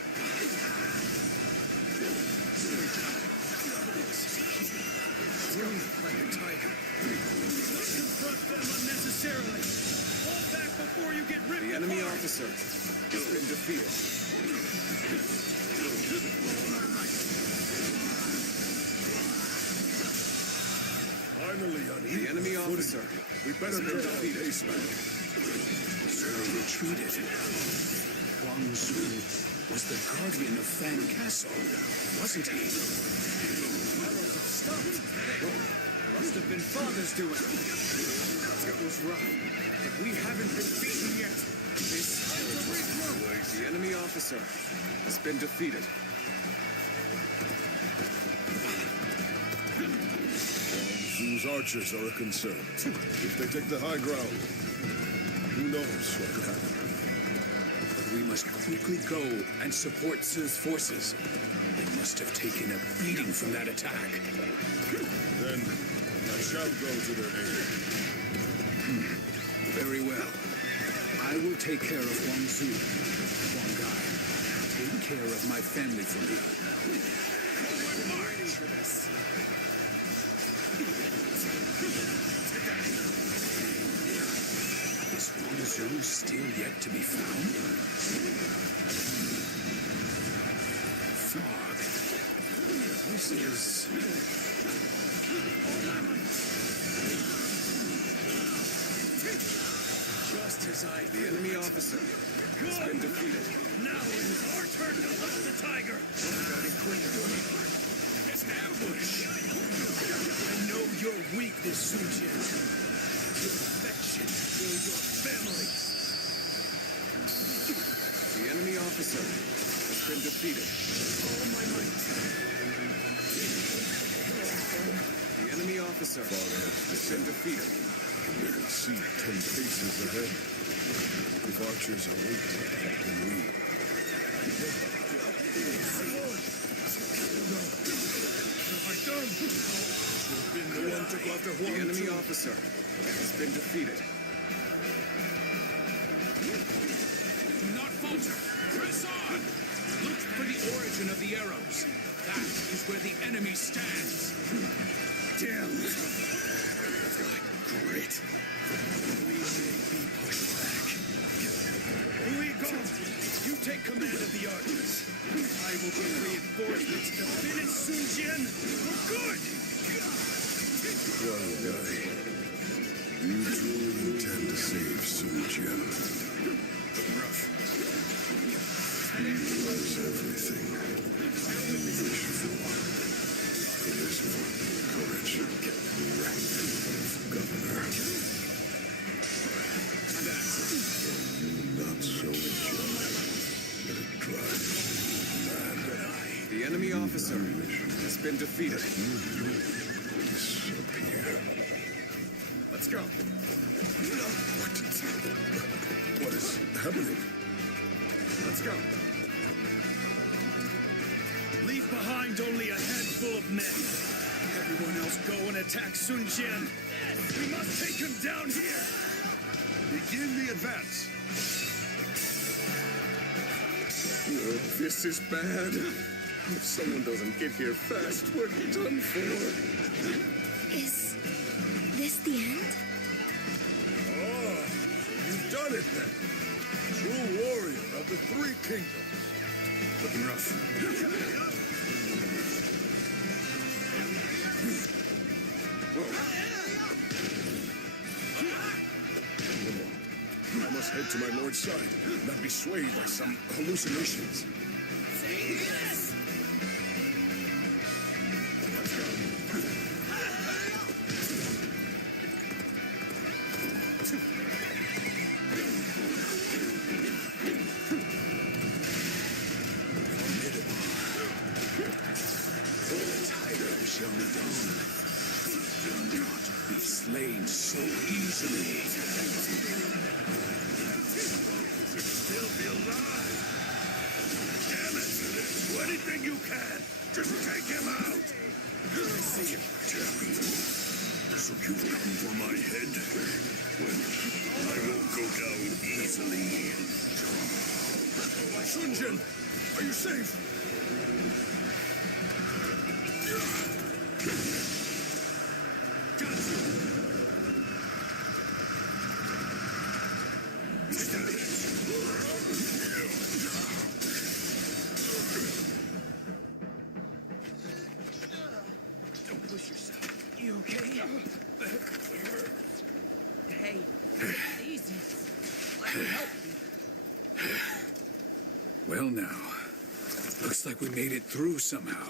Like a tiger. Don't confront them unnecessarily. Fall back before you get ripped The enemy apart. officer has been defeated. Finally, on The enemy officer we better has been get our defeated. base back. Retreated. Huang Zu was the guardian of Fan Castle, wasn't he? Arrows have stopped. Must have been Father's doing. It was rough, but we haven't been beaten yet. It's time to regroup. The enemy officer has been defeated. Zhu's archers are a concern. If they take the high ground, who knows what could happen. But we must quickly go and support Zhu's forces. They must have taken a beating from that attack. Then I shall go to their aid. Very well. I will take care of Huang Zu. Huang Gai, take care of my family for me. March! Is Huang Zu still yet to be found? Fog. This is... Just as I... The enemy officer has been defeated. Now it is our turn to hunt the tiger. It's ambush. I know your weakness, Sun Jian. Your affection for your family. The enemy officer has been defeated. All my might. The enemy officer has been defeated. I can barely see 10 paces ahead. If archers are weak, then we. The enemy officer has been defeated. Do not falter. Press on. Look for the origin of the arrows. That is where the enemy stands. Damn. Great. We may be pushed back. Louis Gong, you take command of the archers. I will bring reinforcements to finish Sun Jian for good. One guy. You truly intend to save Sun Jian. Rough. He was everything you wish for. Charisma, courage, rank of governor. Not so enjoy that it drives you mad. The enemy officer has been defeated. Disappear. Let's go. What is happening? Let's go. Leave behind only a handful of men. Everyone else go and attack Sun Jian. We must take him down here. Begin the advance. Oh, this is bad. If someone doesn't get here fast, we're done for. Is this the end? Oh, you've done it then. True warrior of the Three Kingdoms. Looking rough. I must head to my lord's side, not be swayed by some hallucinations. easily. Still be alive. Damn it! Do anything you can. Just take him out. See him. So you've come for my head? Well, I won't go down easily. Sun Jian, are you safe? Don't push yourself. You okay? Hey, easy. Let me help you. Well now, looks like we made it through somehow.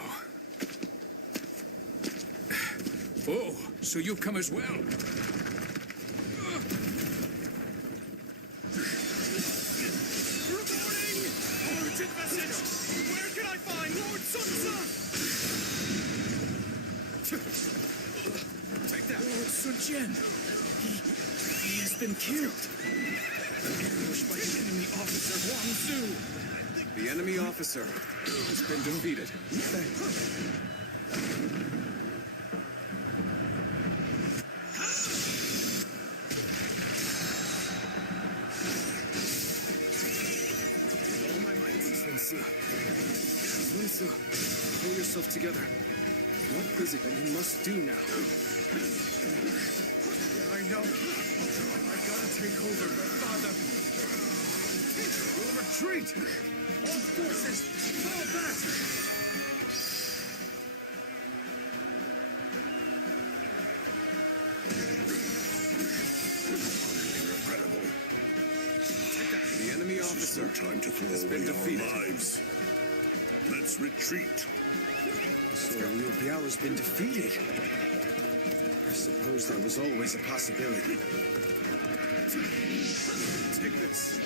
Oh, so you've come as well. Reporting! Urgent message! Where can I find Lord Sun Take that! Lord Sun Jian! He has been killed. Ambushed by the enemy officer Huang Zu. The enemy officer has been defeated. All my might, Sun Tzu, pull yourself together. What is it that you must do now? I know. I gotta take over, but Father. We'll retreat! All forces, fall back! Incredible. The enemy officer Time to throw has away been defeated. our lives. Let's retreat. So Liu Biao has been defeated. I suppose that was always a possibility. Take this.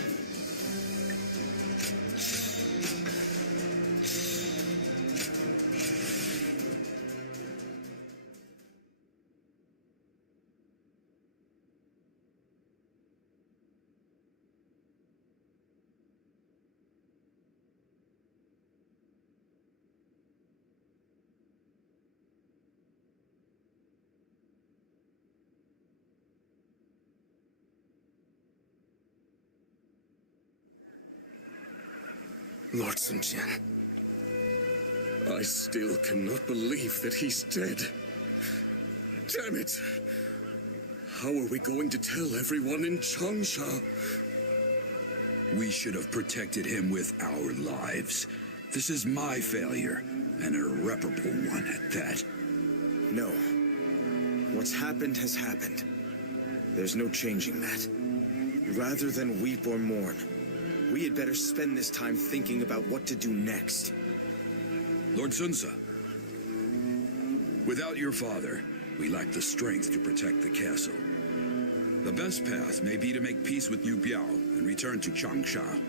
Lord Sun Jian. I still cannot believe that he's dead. Damn it! How are we going to tell everyone in Changsha? We should have protected him with our lives. This is my failure, an irreparable one at that. No. What's happened has happened. There's no changing that. Rather than weep or mourn, we had better spend this time thinking about what to do next. Lord Sun Tzu, without your father, we lack the strength to protect the castle. The best path may be to make peace with Liu Biao and return to Changsha.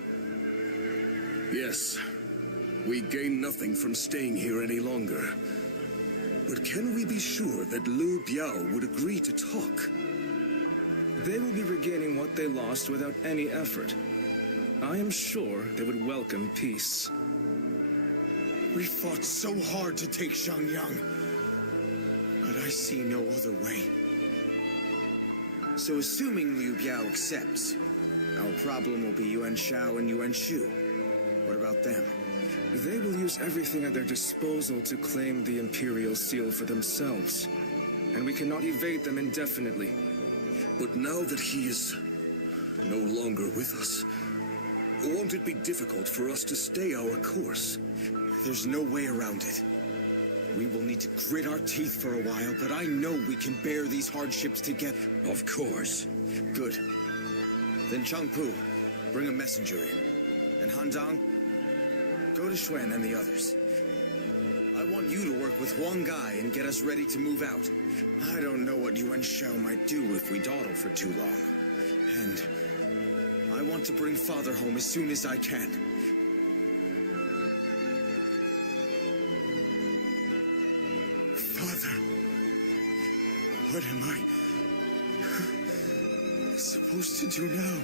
Yes. We gain nothing from staying here any longer. But can we be sure that Liu Biao would agree to talk? They will be regaining what they lost without any effort. I am sure they would welcome peace. We fought so hard to take Shangyang, but I see no other way. So assuming Liu Biao accepts, our problem will be Yuan Shao and Yuan Shu. What about them? They will use everything at their disposal to claim the Imperial Seal for themselves, and we cannot evade them indefinitely. But now that he is no longer with us, won't it be difficult for us to stay our course? There's no way around it. We will need to grit our teeth for a while, but I know we can bear these hardships together. Of course. Good. Then Changpu, bring a messenger in. And Handang, go to Xuan and the others. I want you to work with Huang Gai and get us ready to move out. I don't know what Yuan Shao might do if we dawdle for too long. And I want to bring Father home as soon as I can. Father, what am I? supposed to do now?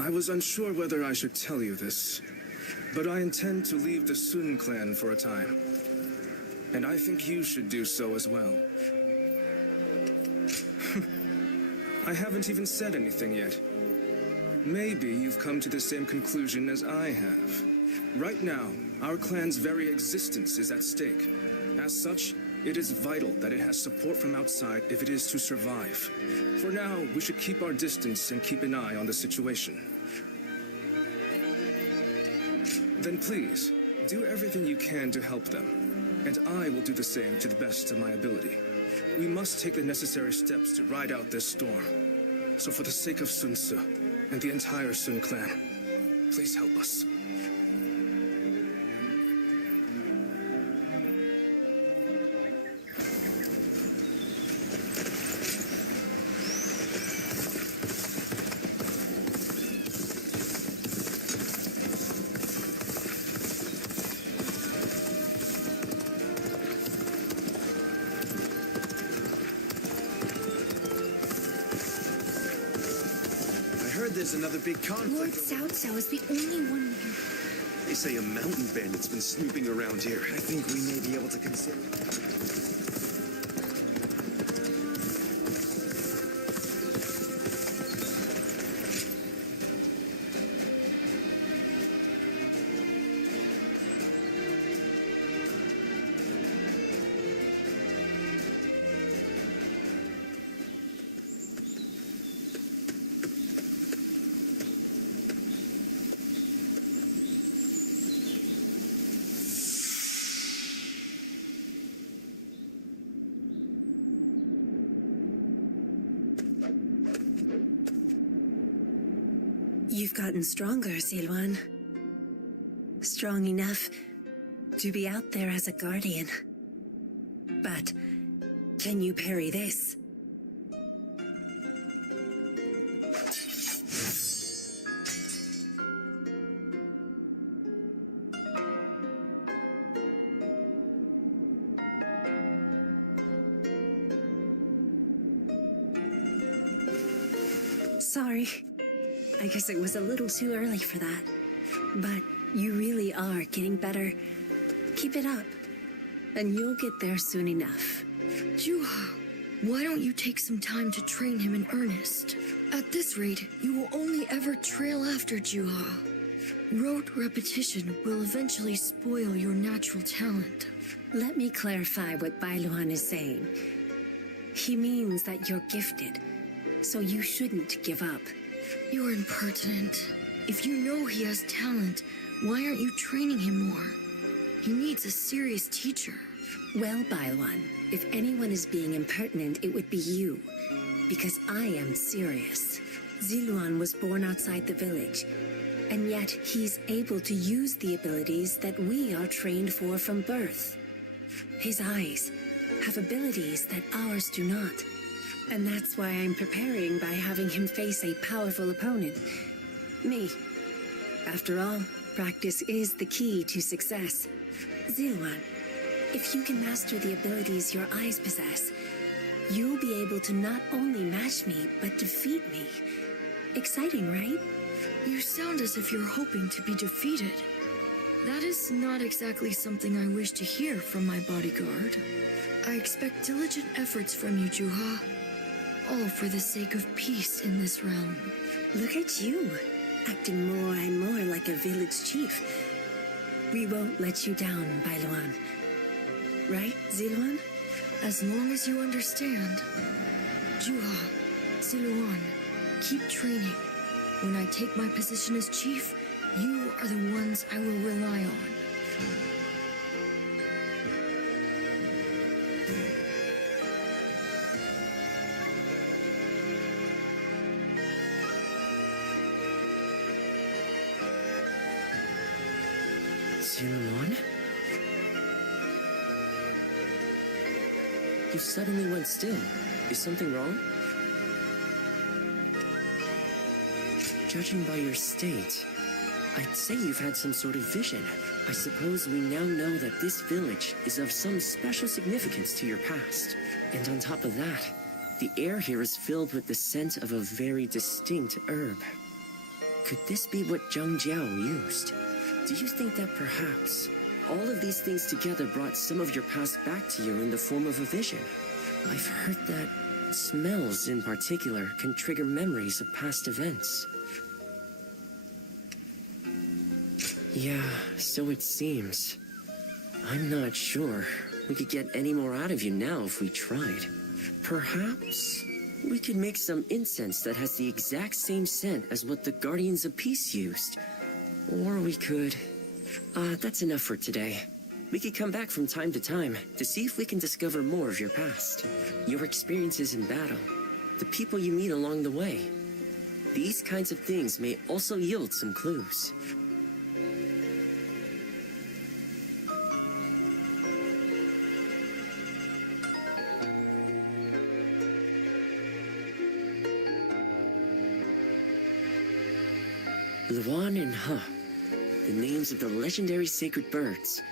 I was unsure whether I should tell you this, but I intend to leave the Sun clan for a time. And I think you should do so as well. I haven't even said anything yet. Maybe you've come to the same conclusion as I have. Right now, our clan's very existence is at stake. As such, it is vital that it has support from outside if it is to survive. For now, we should keep our distance and keep an eye on the situation. Then please, do everything you can to help them, and I will do the same to the best of my ability. We must take the necessary steps to ride out this storm. So for the sake of Sun Tzu and the entire Sun clan, please help us. There's another big conflict. Lord Cao Cao is the only one here. They say a mountain bandit's been snooping around here. I think we may be able to consider. You've gotten stronger, Silwan. Strong enough to be out there as a guardian. But can you parry this? Sorry. I guess it was a little too early for that. But you really are getting better. Keep it up. And you'll get there soon enough. Juha, why don't you take some time to train him in earnest? At this rate, you will only ever trail after Juha. Rote repetition will eventually spoil your natural talent. Let me clarify what Bailuan is saying. He means that you're gifted, so you shouldn't give up. You're impertinent. If you know he has talent, why aren't you training him more? He needs a serious teacher. Well, Bailuan, if anyone is being impertinent, it would be you. Because I am serious. Ziluan was born outside the village, and yet he's able to use the abilities that we are trained for from birth. His eyes have abilities that ours do not. And that's why I'm preparing by having him face a powerful opponent. Me. After all, practice is the key to success. Ziluan, if you can master the abilities your eyes possess, you'll be able to not only match me, but defeat me. Exciting, right? You sound as if you're hoping to be defeated. That is not exactly something I wish to hear from my bodyguard. I expect diligent efforts from you, Juha. All for the sake of peace in this realm. Look at you, acting more and more like a village chief. We won't let you down, Bailuan. Right, Ziluan? As long as you understand. Juha, Ziluan, keep training. When I take my position as chief, you are the ones I will rely on. Ziluan? You suddenly went still. Is something wrong? Judging by your state, I'd say you've had some sort of vision. I suppose we now know that this village is of some special significance to your past. And on top of that, the air here is filled with the scent of a very distinct herb. Could this be what Zhang Jiao used? Do you think that perhaps all of these things together brought some of your past back to you in the form of a vision? I've heard that smells in particular can trigger memories of past events. Yeah, so it seems. I'm not sure we could get any more out of you now if we tried. Perhaps we could make some incense that has the exact same scent as what the Guardians of Peace used. Or we could... that's enough for today. We could come back from time to time to see if we can discover more of your past. Your experiences in battle, the people you meet along the way. These kinds of things may also yield some clues. Luan and He, the names of the legendary sacred birds.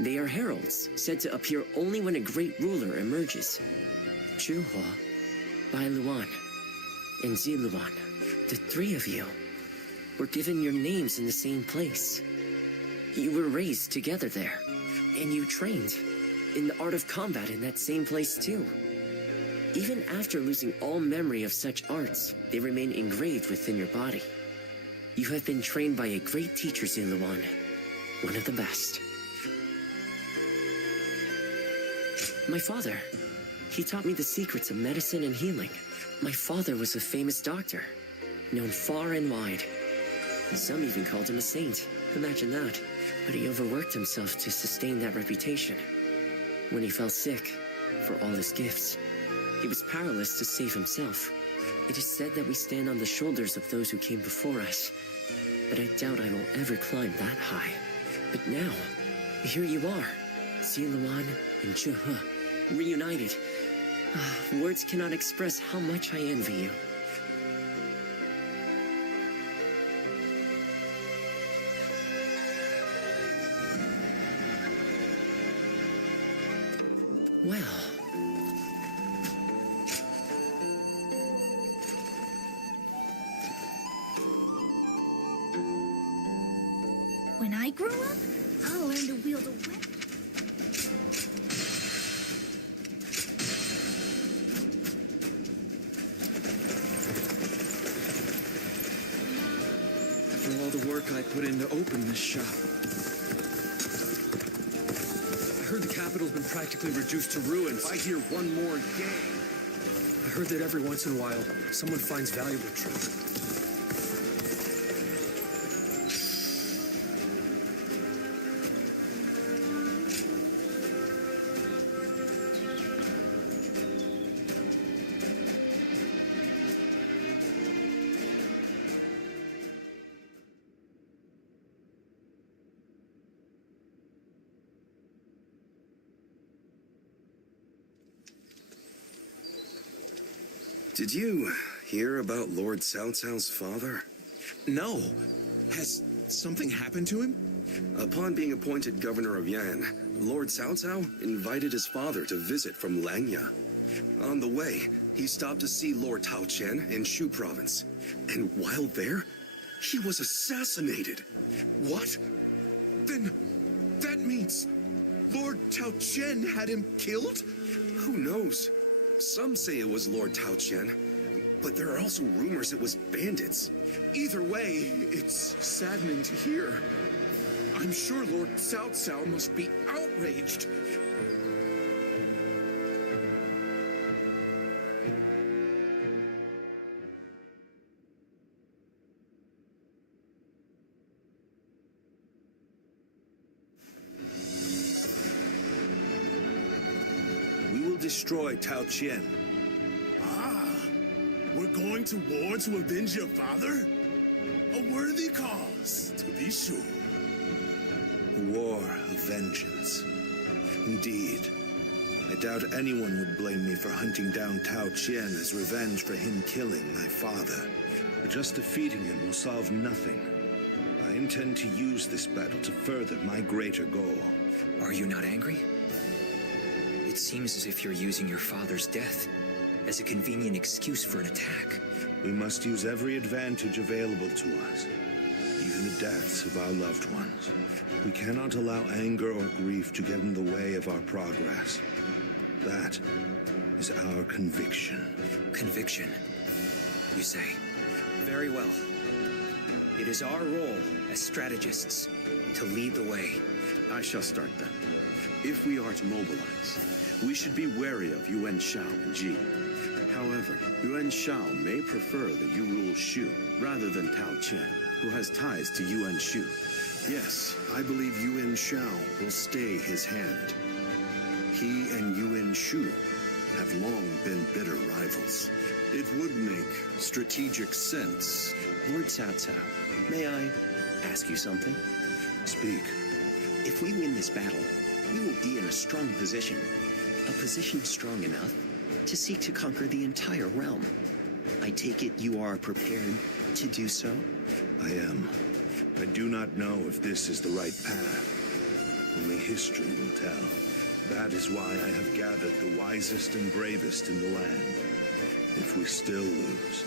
They are heralds, said to appear only when a great ruler emerges. Zhuhua, Bai Luan, and Ziluan, the three of you, were given your names in the same place. You were raised together there, and you trained in the art of combat in that same place too. Even after losing all memory of such arts, they remain engraved within your body. You have been trained by a great teacher, Ziluan, one of the best. My father, he taught me the secrets of medicine and healing. My father was a famous doctor, known far and wide. Some even called him a saint, imagine that. But he overworked himself to sustain that reputation. When he fell sick, for all his gifts, he was powerless to save himself. It is said that we stand on the shoulders of those who came before us, but I doubt I will ever climb that high. But now, here you are, Ziluan and Zhuhe, reunited. Words cannot express how much I envy you. Well... When I grow up, I'll learn to wield a weapon. After all the work I put in to open this shop, I heard the capital's been practically reduced to ruins. I hear one more gang. I heard that every once in a while, someone finds valuable treasure. Did you hear about Lord Cao Cao's father? No. Has something happened to him? Upon being appointed governor of Yan, Lord Cao Cao invited his father to visit from Langya. On the way, he stopped to see Lord Tao Chen in Shu province. And while there, he was assassinated. What? Then that means Lord Tao Chen had him killed? Who knows? Some say it was Lord Tao Chen, but there are also rumors it was bandits. Either way, it's saddening to hear. I'm sure Lord Cao Cao must be outraged. destroy Tao Qian. Ah, we're going to war to avenge your father? A worthy cause, to be sure. A war of vengeance. Indeed. I doubt anyone would blame me for hunting down Tao Qian as revenge for him killing my father. But just defeating him will solve nothing. I intend to use this battle to further my greater goal. Are you not angry? It seems as if you're using your father's death as a convenient excuse for an attack. We must use every advantage available to us, even the deaths of our loved ones. We cannot allow anger or grief to get in the way of our progress. That is our conviction. Conviction, you say? Very well. It is our role as strategists to lead the way. I shall start then. If we are to mobilize, we should be wary of Yuan Shao and Ji. However, Yuan Shao may prefer that you rule Shu rather than Tao Qian, who has ties to Yuan Shu. Yes, I believe Yuan Shao will stay his hand. He and Yuan Shu have long been bitter rivals. It would make strategic sense. Lord Cao Cao, may I ask you something? Speak. If we win this battle, we will be in a strong position. A position strong enough to seek to conquer the entire realm. I take it you are prepared to do so? I am. I do not know if this is the right path. Only history will tell. That is why I have gathered the wisest and bravest in the land. If we still lose,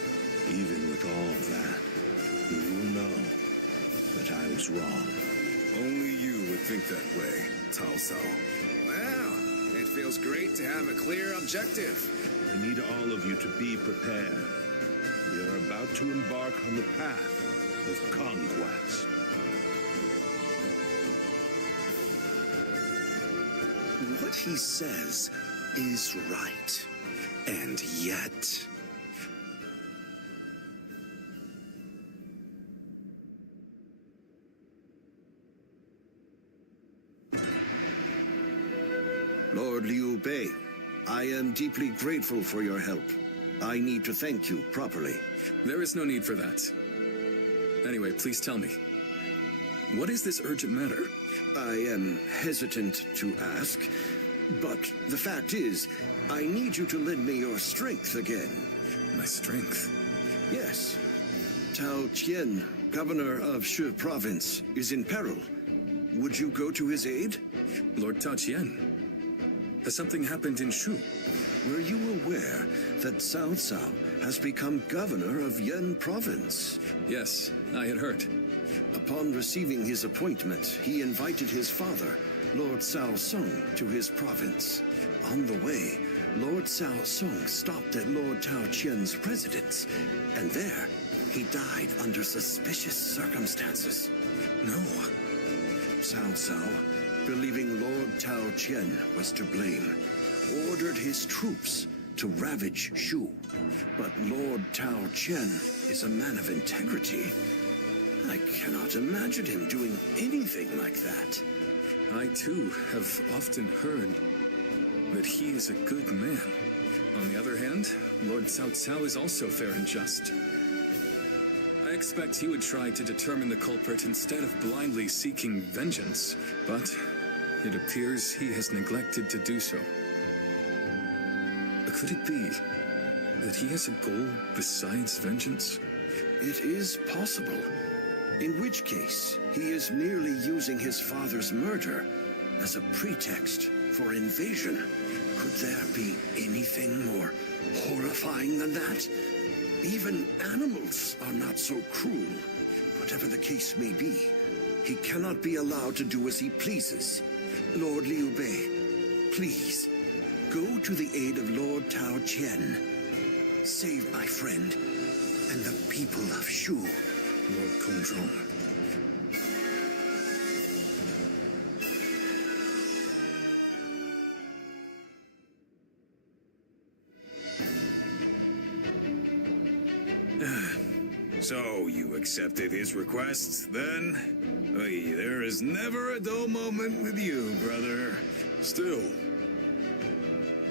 even with all of that, you will know that I was wrong. Only you would think that way, Cao Cao. Well, it feels great to have a clear objective. I need all of you to be prepared. We are about to embark on the path of conquest. What he says is right. And yet... Lord Liu Bei, I am deeply grateful for your help. I need to thank you properly. There is no need for that. Anyway, please tell me. What is this urgent matter? I am hesitant to ask, but the fact is, I need you to lend me your strength again. My strength? Yes. Tao Qian, governor of Shu province, is in peril. Would you go to his aid? Lord Tao Qian? Has something happened in Shu? Were you aware that Cao Cao has become governor of Yan province? Yes, I had heard. Upon receiving his appointment, he invited his father, Lord Cao Song, to his province. On the way, Lord Cao Song stopped at Lord Tao Qian's residence, and there, he died under suspicious circumstances. No. Cao Cao, believing Lord Tao Qian was to blame, ordered his troops to ravage Shu. But Lord Tao Qian is a man of integrity. I cannot imagine him doing anything like that. I, too, have often heard that he is a good man. On the other hand, Lord Cao Cao is also fair and just. I expect he would try to determine the culprit instead of blindly seeking vengeance, but it appears he has neglected to do so. Could it be that he has a goal besides vengeance? It is possible. In which case, he is merely using his father's murder as a pretext for invasion. Could there be anything more horrifying than that? Even animals are not so cruel. Whatever the case may be, he cannot be allowed to do as he pleases. Lord Liu Bei, please, go to the aid of Lord Tao Qian. Save my friend and the people of Shu. Lord Kongzhong. So, you accepted his requests, then? Oy, there is never a dull moment with you, brother. Still,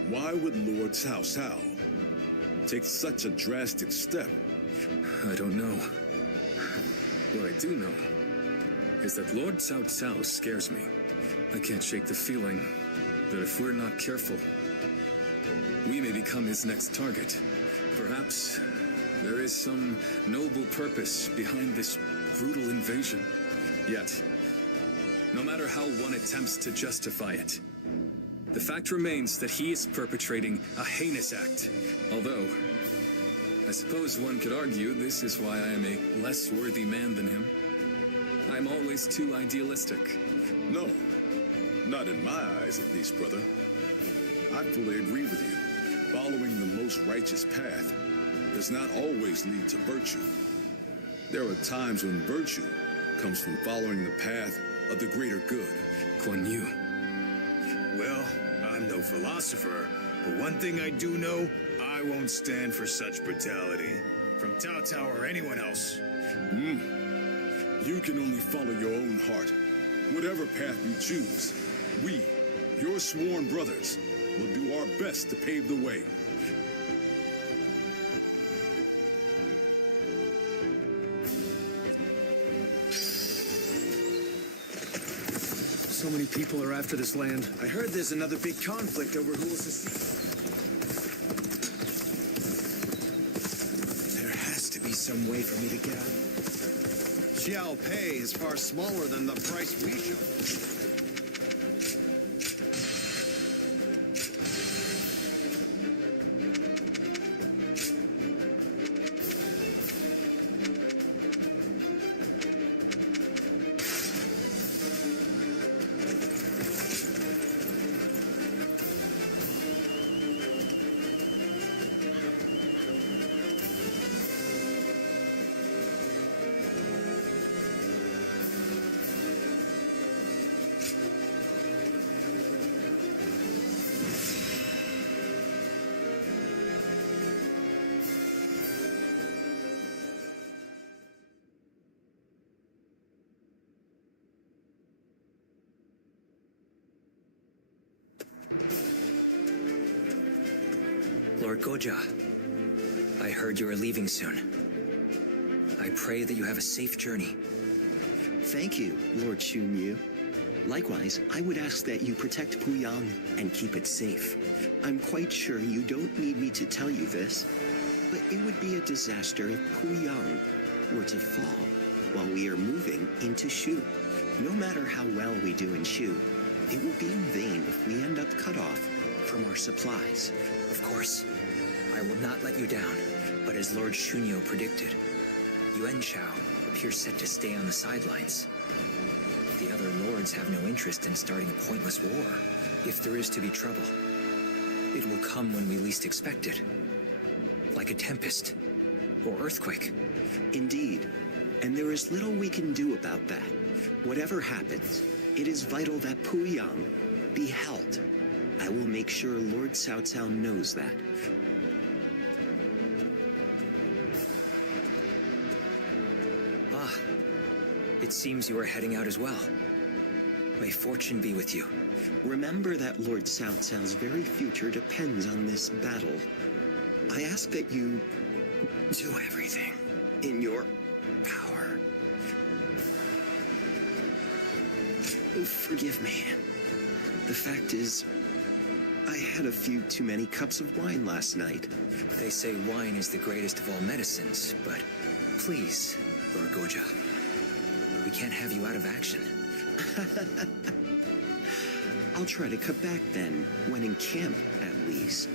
Why would Lord Cao Cao take such a drastic step? I don't know. What I do know is that Lord Cao Cao scares me. I can't shake the feeling that if we're not careful, we may become his next target. Perhaps there is some noble purpose behind this brutal invasion. Yet, no matter how one attempts to justify it, the fact remains that he is perpetrating a heinous act. Although, I suppose one could argue this is why I am a less worthy man than him. I'm always too idealistic. No, not in my eyes at least, brother. I fully agree with you. Following the most righteous path does not always lead to virtue. There are times when virtue comes from following the path of the greater good. Kuan Yu. Well, I'm no philosopher, but one thing I do know, I won't stand for such brutality. From Cao Cao or anyone else. You can only follow your own heart. Whatever path you choose, we, your sworn brothers, will do our best to pave the way. So many people are after this land. I heard there's another big conflict over who will secede. There has to be some way for me to get out. Xiao Pei is far smaller than the price we show. Lord Goja, I heard you are leaving soon. I pray that you have a safe journey. Thank you, Lord Xunyu. Likewise, I would ask that you protect Puyang and keep it safe. I'm quite sure you don't need me to tell you this, but it would be a disaster if Puyang were to fall while we are moving into Shu. No matter how well we do in Shu, it will be in vain if we end up cut off from our supplies. Of course, I will not let you down, but as Lord Shunyo predicted, Yuan Shao appears set to stay on the sidelines. The other lords have no interest in starting a pointless war. If there is to be trouble, it will come when we least expect it. Like a tempest or earthquake. Indeed, and there is little we can do about that. Whatever happens, it is vital that Puyang be held. I will make sure Lord Cao Cao knows that. Ah, it seems you are heading out as well. May fortune be with you. Remember that Lord Cao Cao's very future depends on this battle. I ask that you do everything in your power. Forgive me. The fact is, I had a few too many cups of wine last night. They say wine is the greatest of all medicines, but please, Lord Goja, we can't have you out of action. I'll try to cut back then, when in camp, at least.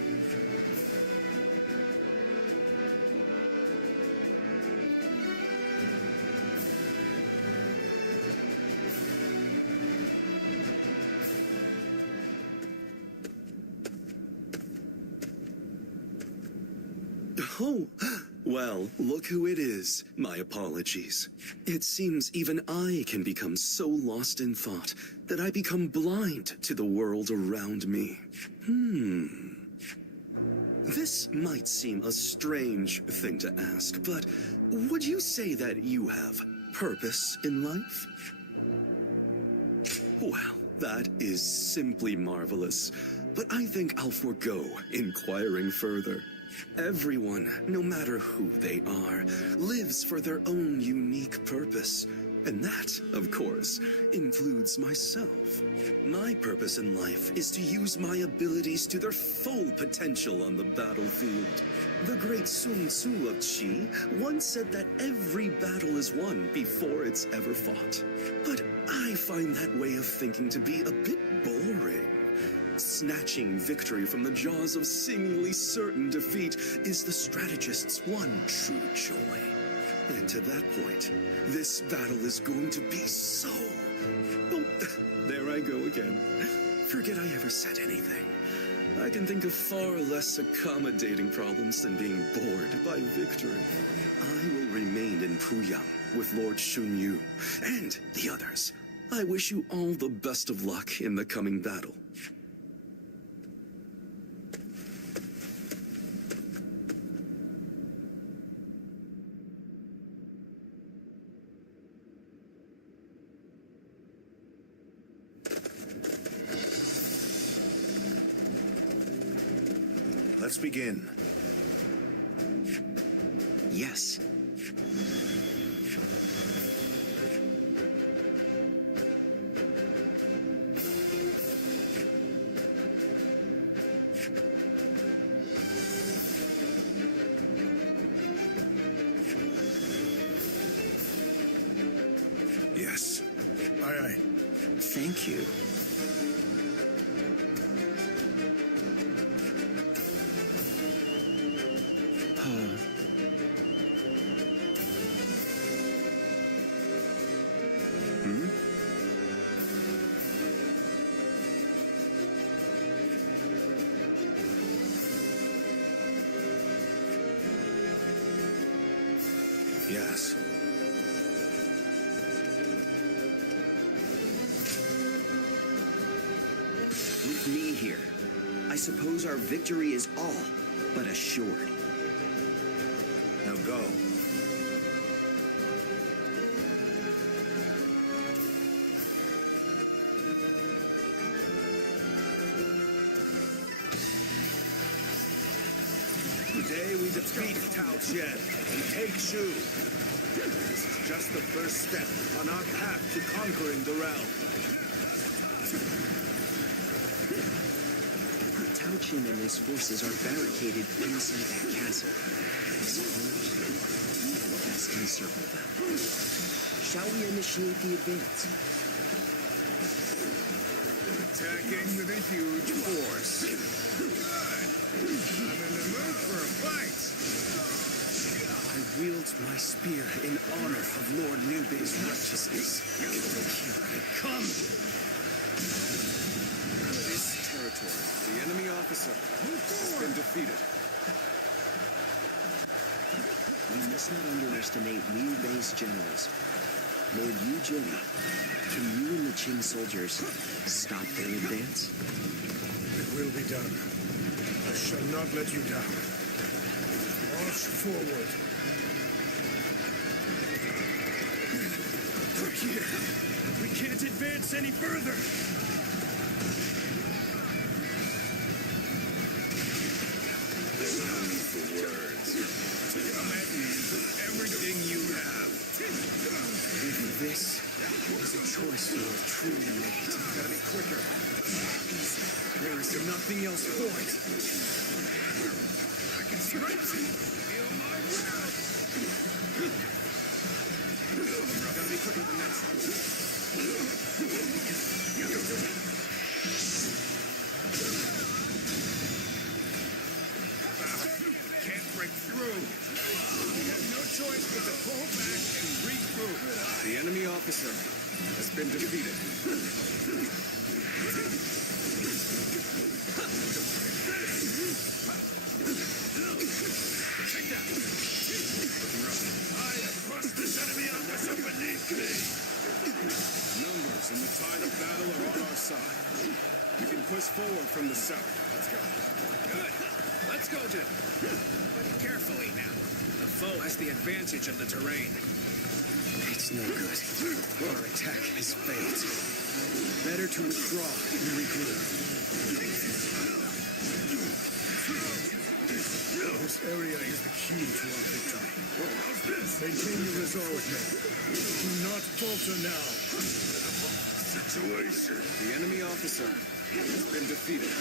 Oh, well, look who it is. My apologies. It seems even I can become so lost in thought that I become blind to the world around me. This might seem a strange thing to ask, but would you say that you have purpose in life? Well, That is simply marvelous. But I think I'll forego inquiring further. Everyone, no matter who they are, lives for their own unique purpose. And that, of course, includes myself. My purpose in life is to use my abilities to their full potential on the battlefield. The great Sun Tzu of Qi once said that every battle is won before it's ever fought. But I find that way of thinking to be a bit boring. Snatching victory from the jaws of seemingly certain defeat is the strategist's one true joy. And to that point, this battle is going to be so... Oh, there I go again. Forget I ever said anything. I can think of far less accommodating problems than being bored by victory. I will remain in Puyang with Lord Shunyu and the others. I wish you all the best of luck in the coming battle. Let's begin. Yes. Yes. Aye, aye. Thank you. Yes. With me here, I suppose our victory is all but assured. Now go. Today we defeat Tao Qian and take Shu. This is just the first step on our path to conquering the realm. Tao Qian and his forces are barricaded inside that castle. I suppose we had best encircle them. Shall we initiate the advance? They're attacking with a huge force. Good. I'm in the mood for a fight. I wield my spear in honor of Lord Liu's righteousness. Here I come. This territory, the enemy officer has been defeated. We must not underestimate Liu Bei's generals. Lord Yu Jin, can you and the Qing soldiers stop their advance? It will be done. I shall not let you down. March forward. We're here. We can't advance any further. There's no need for words. Come at me with everything you have. This is a choice you have truly made. Gotta be quicker. There is nothing else for it. I can strike. Feel my wrath. Gotta be quicker than that. Can't break through. We have no choice but to pull back and regroup. The enemy officer has been defeated. Take that! I have crushed this enemy officer beneath me! Numbers and the tide of battle are on our side. We can push forward from the south. Let's go. Good! Let's go, Jim. But carefully now. The foe has the advantage of the terrain. It's no good. Our attack has failed. Better to withdraw and regroup. This area is the key to our victory. Maintain your resolve, men. Do not falter now. Situation. The enemy officer has been defeated.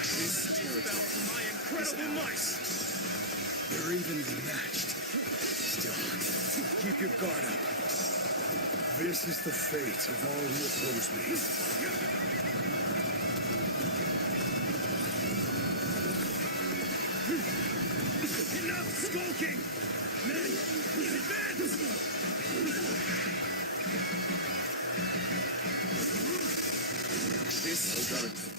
This territory My incredible might! they're evenly matched. Still, Keep your guard up. This is the fate of all who oppose me. enough skulking! Men, advance! This starts.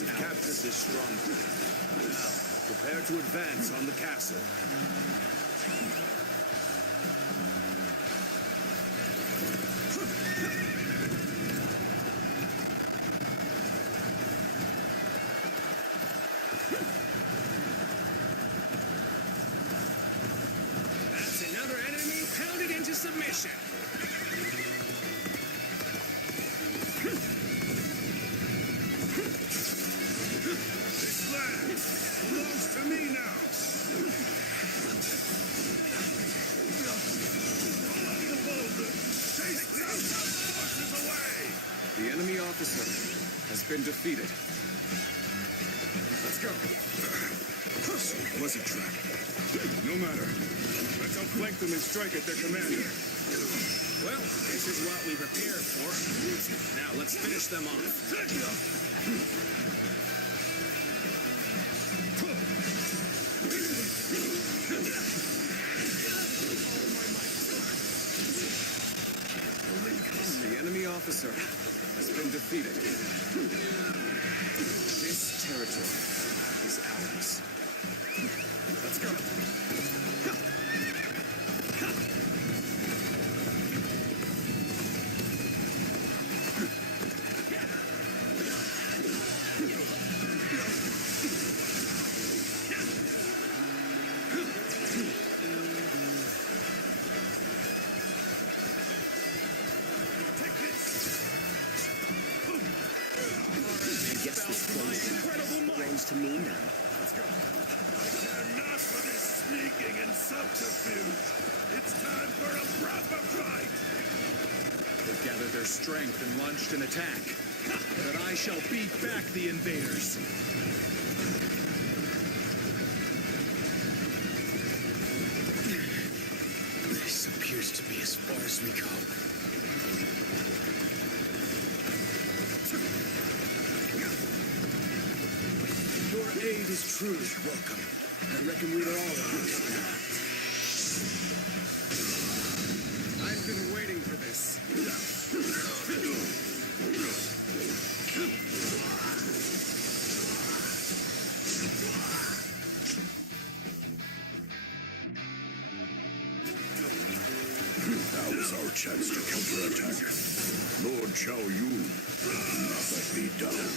We've captured this stronghold. Now, prepare to advance on the castle. That's another enemy pounded into submission. Forces away! The enemy officer has been defeated. Let's go. Was a trap. No matter. Let's outflank them and strike at their commander. Well, this is what we prepared for. Now let's finish them off. The enemy officer has been defeated. This territory is ours. Let's go. To me now. I care not for this sneaking and subterfuge. It's time for a proper fight. They've gathered their strength and launched an attack. But I shall beat back the invaders. This appears to be as far as we go. Your aid is truly welcome. I reckon we are all appreciative. I've been waiting for this. Now is our chance to counterattack. Lord Xiao Yun, not let me down.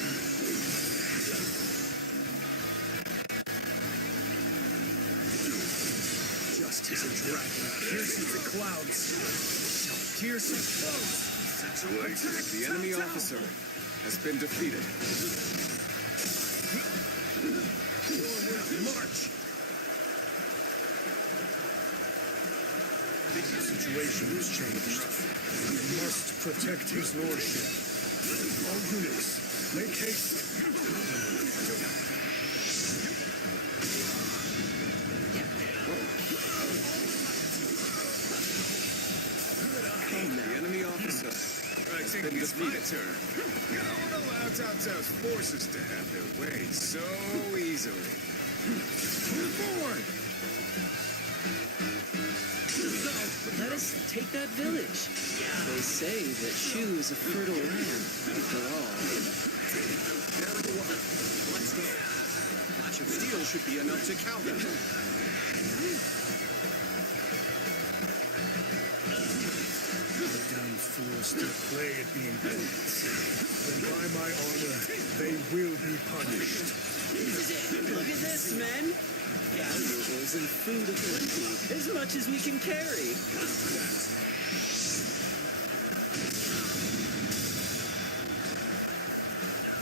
Justice and dragon pierces the clouds. Piercing foes. Attack the enemy officer has been defeated. Forward march. The situation has changed. We must protect his lordship. All units, make haste. The enemy officer I think it's my turn. You don't allow Tao's forces to have their way so easily. Move forward! Let us take that village. They say that Shu is a fertile land, after all. Let's go. A flash of steel should be enough to cow them. Damn fools still play at being poets. Then by my honor, they will be punished. Look at this, men. Valuables and food aplenty, as much as we can carry.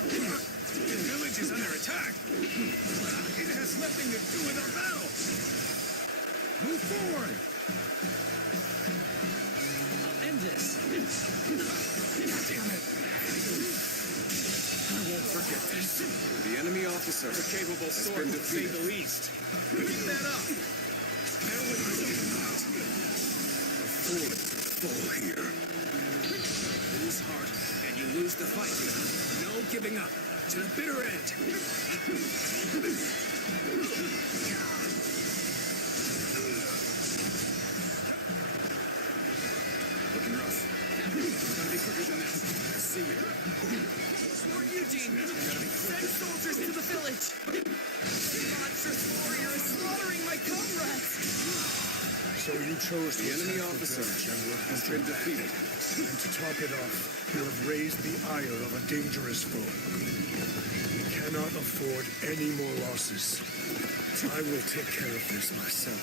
The village is under attack. It has nothing to do with our battle. Move forward. I'll end this. Damn it. I won't forget this. The enemy officer A capable has sword, been to say defeated. the least. Keep that up. A fool fall here. Lose heart, and you lose the fight. No giving up. To the bitter end. Looking rough. Gotta be quicker than that. I see you. Lord Eugene, send soldiers to the village. The monstrous warrior is slaughtering my comrades. So you chose to The enemy attack officer village and were has been defeated. And to top it off, you have raised the ire of a dangerous foe. We cannot afford any more losses. I will take care of this myself.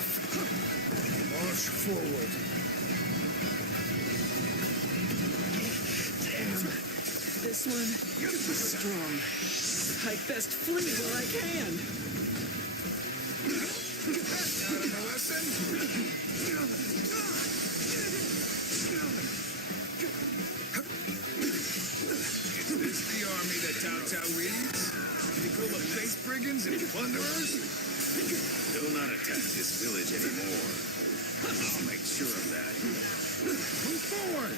March forward. Damn. This one is strong. I best flee while I can. Out of a lesson? Tautaris? Nicola base brigands and plunderers? Do not attack this village anymore. I'll make sure of that. Move forward!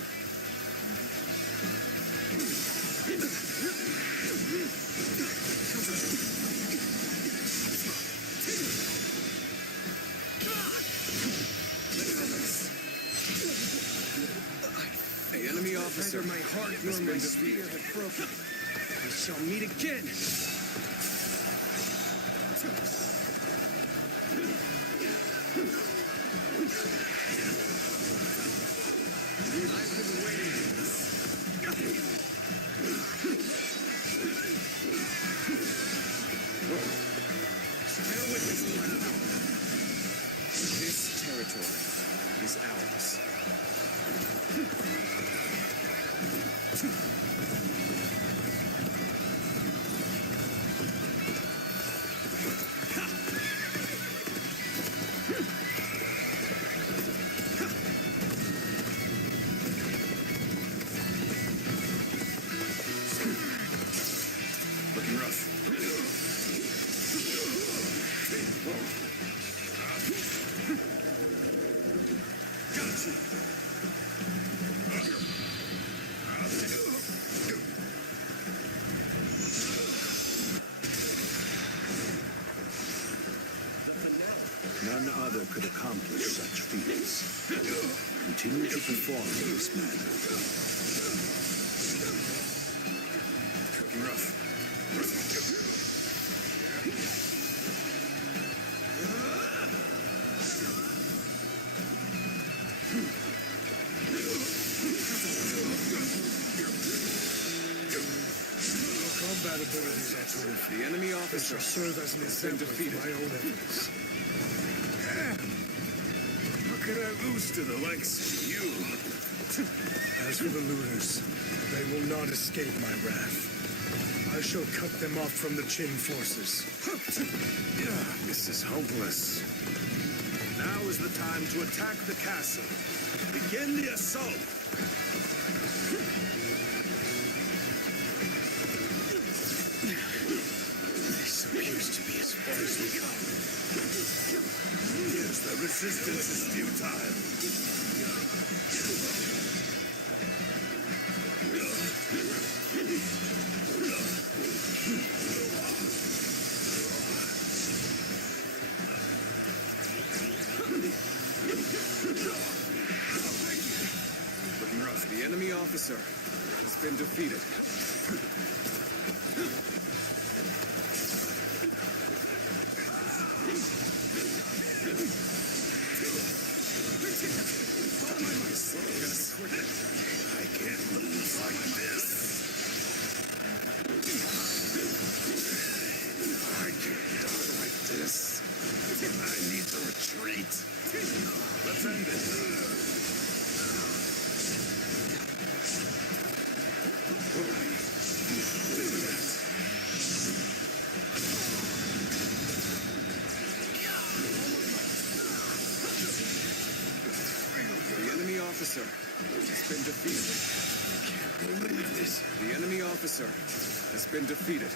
The enemy officer, Neither my heart nor my spear have broken. We shall meet again. I've been waiting for this. Stay with us, This territory is ours. Looking rough. Got you. None other could accomplish such feats. Continue to perform in this manner. Looking rough. Compatibilities are proof. the enemy officer, Serve as an example for my own efforts. How could I lose to the likes of you? As for the looters, they will not escape my wrath. I shall cut them off from the Qin forces. This is hopeless. Now is the time to attack the castle. Begin the assault. This appears to be as far as we go. Yes, the resistance is futile. looking rough. The enemy officer has been defeated. I can't lose like this. I can't die like this. I need to retreat. Let's end this. The enemy officer has been defeated. I can't believe this. The enemy officer has been defeated.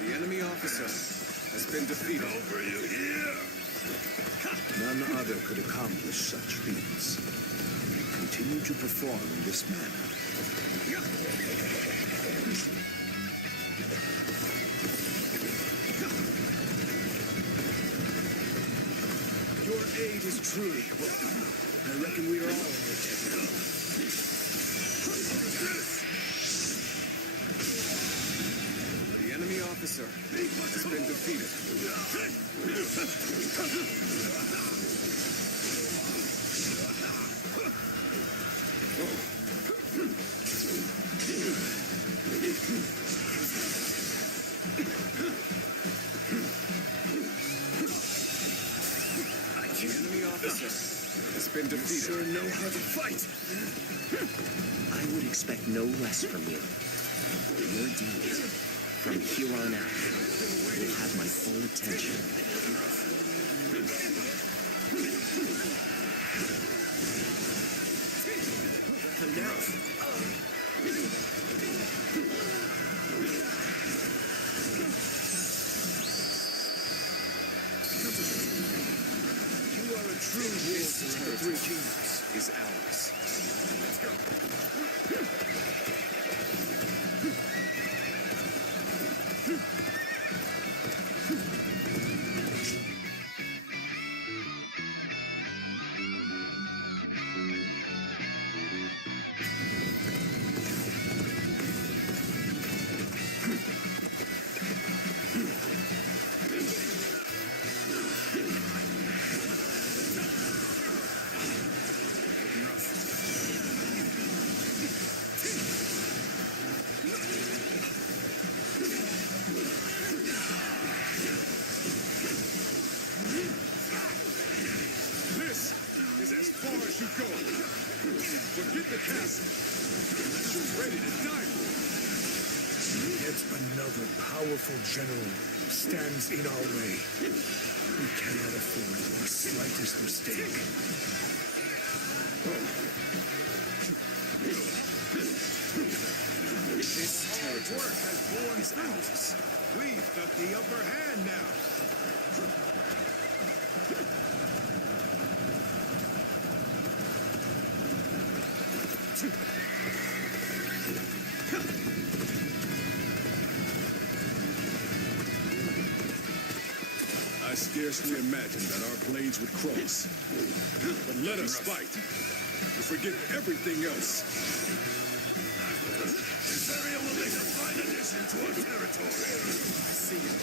The enemy officer has been defeated. Over you here. None other could accomplish such feats. Continue to perform in this manner. Your aid is truly welcome. I reckon we are all in your debt. The enemy officer has been defeated. The enemy officer has been defeated. You sure know how to fight. I would expect no less from you. Your deeds, from here on out, will have my full attention. You are a true wolf. The three kingdoms is ours. Let's go. This is as far as you go. Forget the castle. You're ready to die for it. Yet another powerful general stands in our way. We cannot afford the slightest mistake. This territory has borne out. We've got the upper hand now. I scarcely imagined that our blades would cross. But let us fight. We'll forget everything else. This area will make a fine addition to our territory. I see it.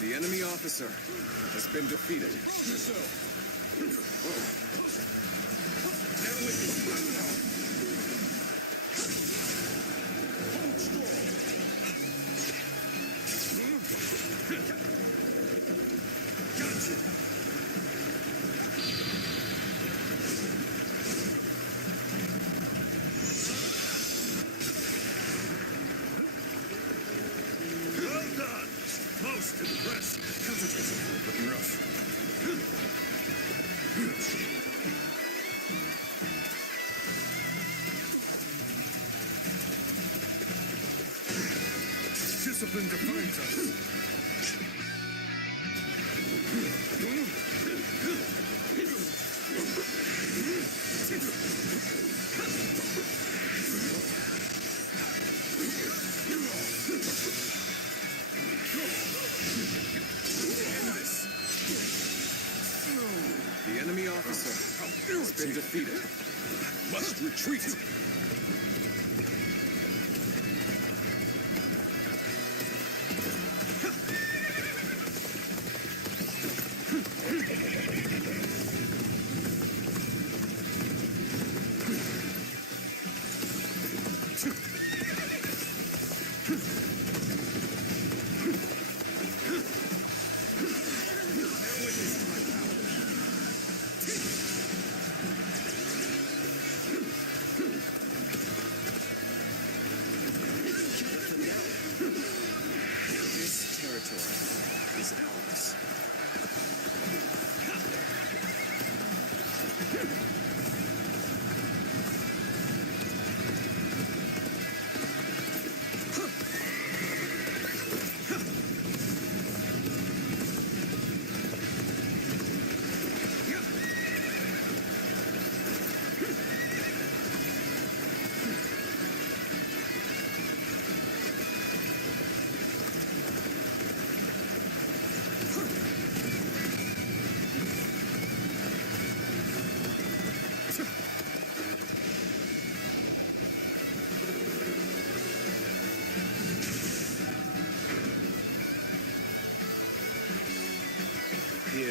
The enemy officer has been defeated. Well done. Most impressive. Looking rough. Discipline defines us. The enemy officer has been defeated. Must retreat.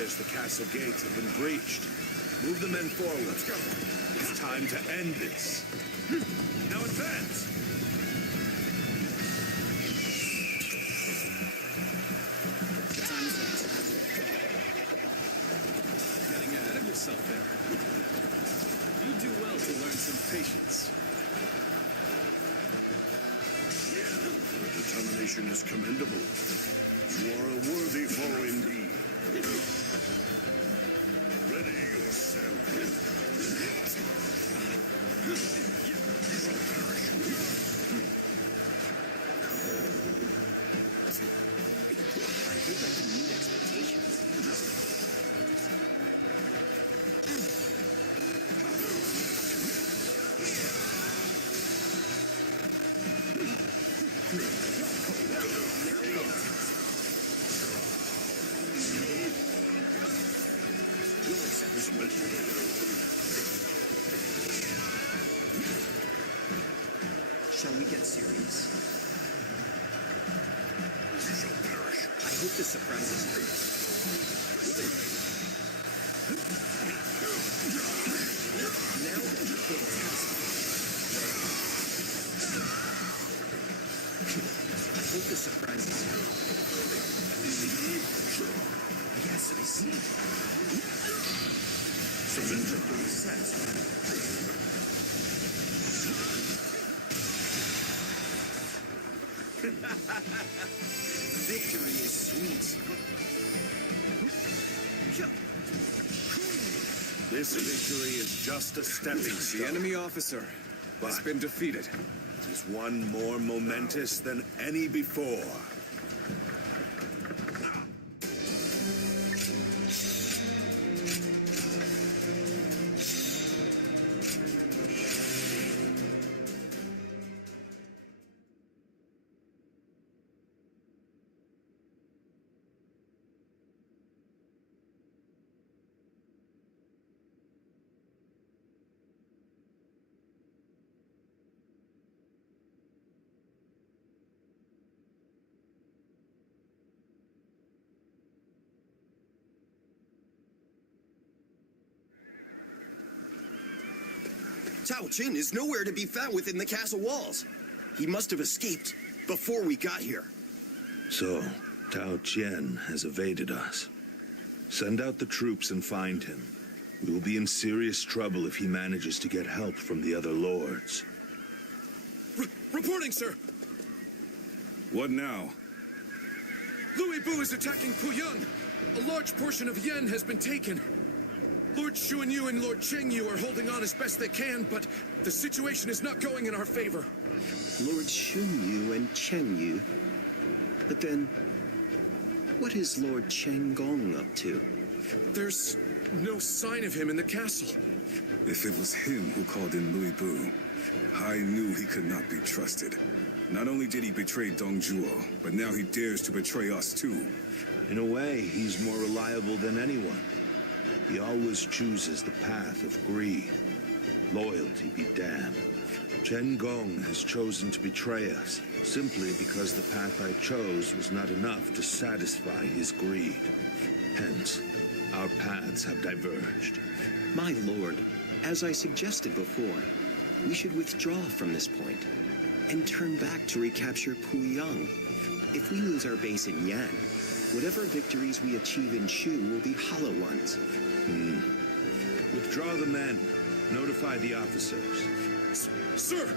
appears the castle gates have been breached. Move the men forward. Let's go. It's time to end this. Now advance! The time is right. Getting ahead of yourself there. You do well to learn some patience. Your determination is commendable. You are a worthy foe indeed. Ready yourself. I think I can meet expectations. We'll accept this Shall we get serious? You shall perish. I hope this surprises you. Now then, fantastic. I hope this surprises you. Yes, I see. So these are pretty satisfying. Victory is sweet. This victory is just a stepping stone. The enemy officer has been defeated. It is one more momentous than any before. Tao Chin is nowhere to be found within the castle walls. He must have escaped before we got here. So, Tao Qian has evaded us. Send out the troops and find him. We will be in serious trouble if he manages to get help from the other lords. Reporting, sir! What now? Louis Bu is attacking Puyang. A large portion of Yen has been taken. Lord Xuanyu and Lord Chengyu are holding on as best they can, but the situation is not going in our favor. Lord Xunyu and Chengyu. But then, what is Lord Cheng Gong up to? There's no sign of him in the castle. If it was him who called in Louis Bu, I knew he could not be trusted. Not only did he betray Dong Zhuo, but now he dares to betray us too. In a way, he's more reliable than anyone. He always chooses the path of greed. Loyalty be damned. Chen Gong has chosen to betray us, simply because the path I chose was not enough to satisfy his greed. Hence, our paths have diverged. My lord, as I suggested before, we should withdraw from this point and turn back to recapture Puyang. If we lose our base in Yan, whatever victories we achieve in Shu will be hollow ones. Withdraw the men. Notify the officers. Sir!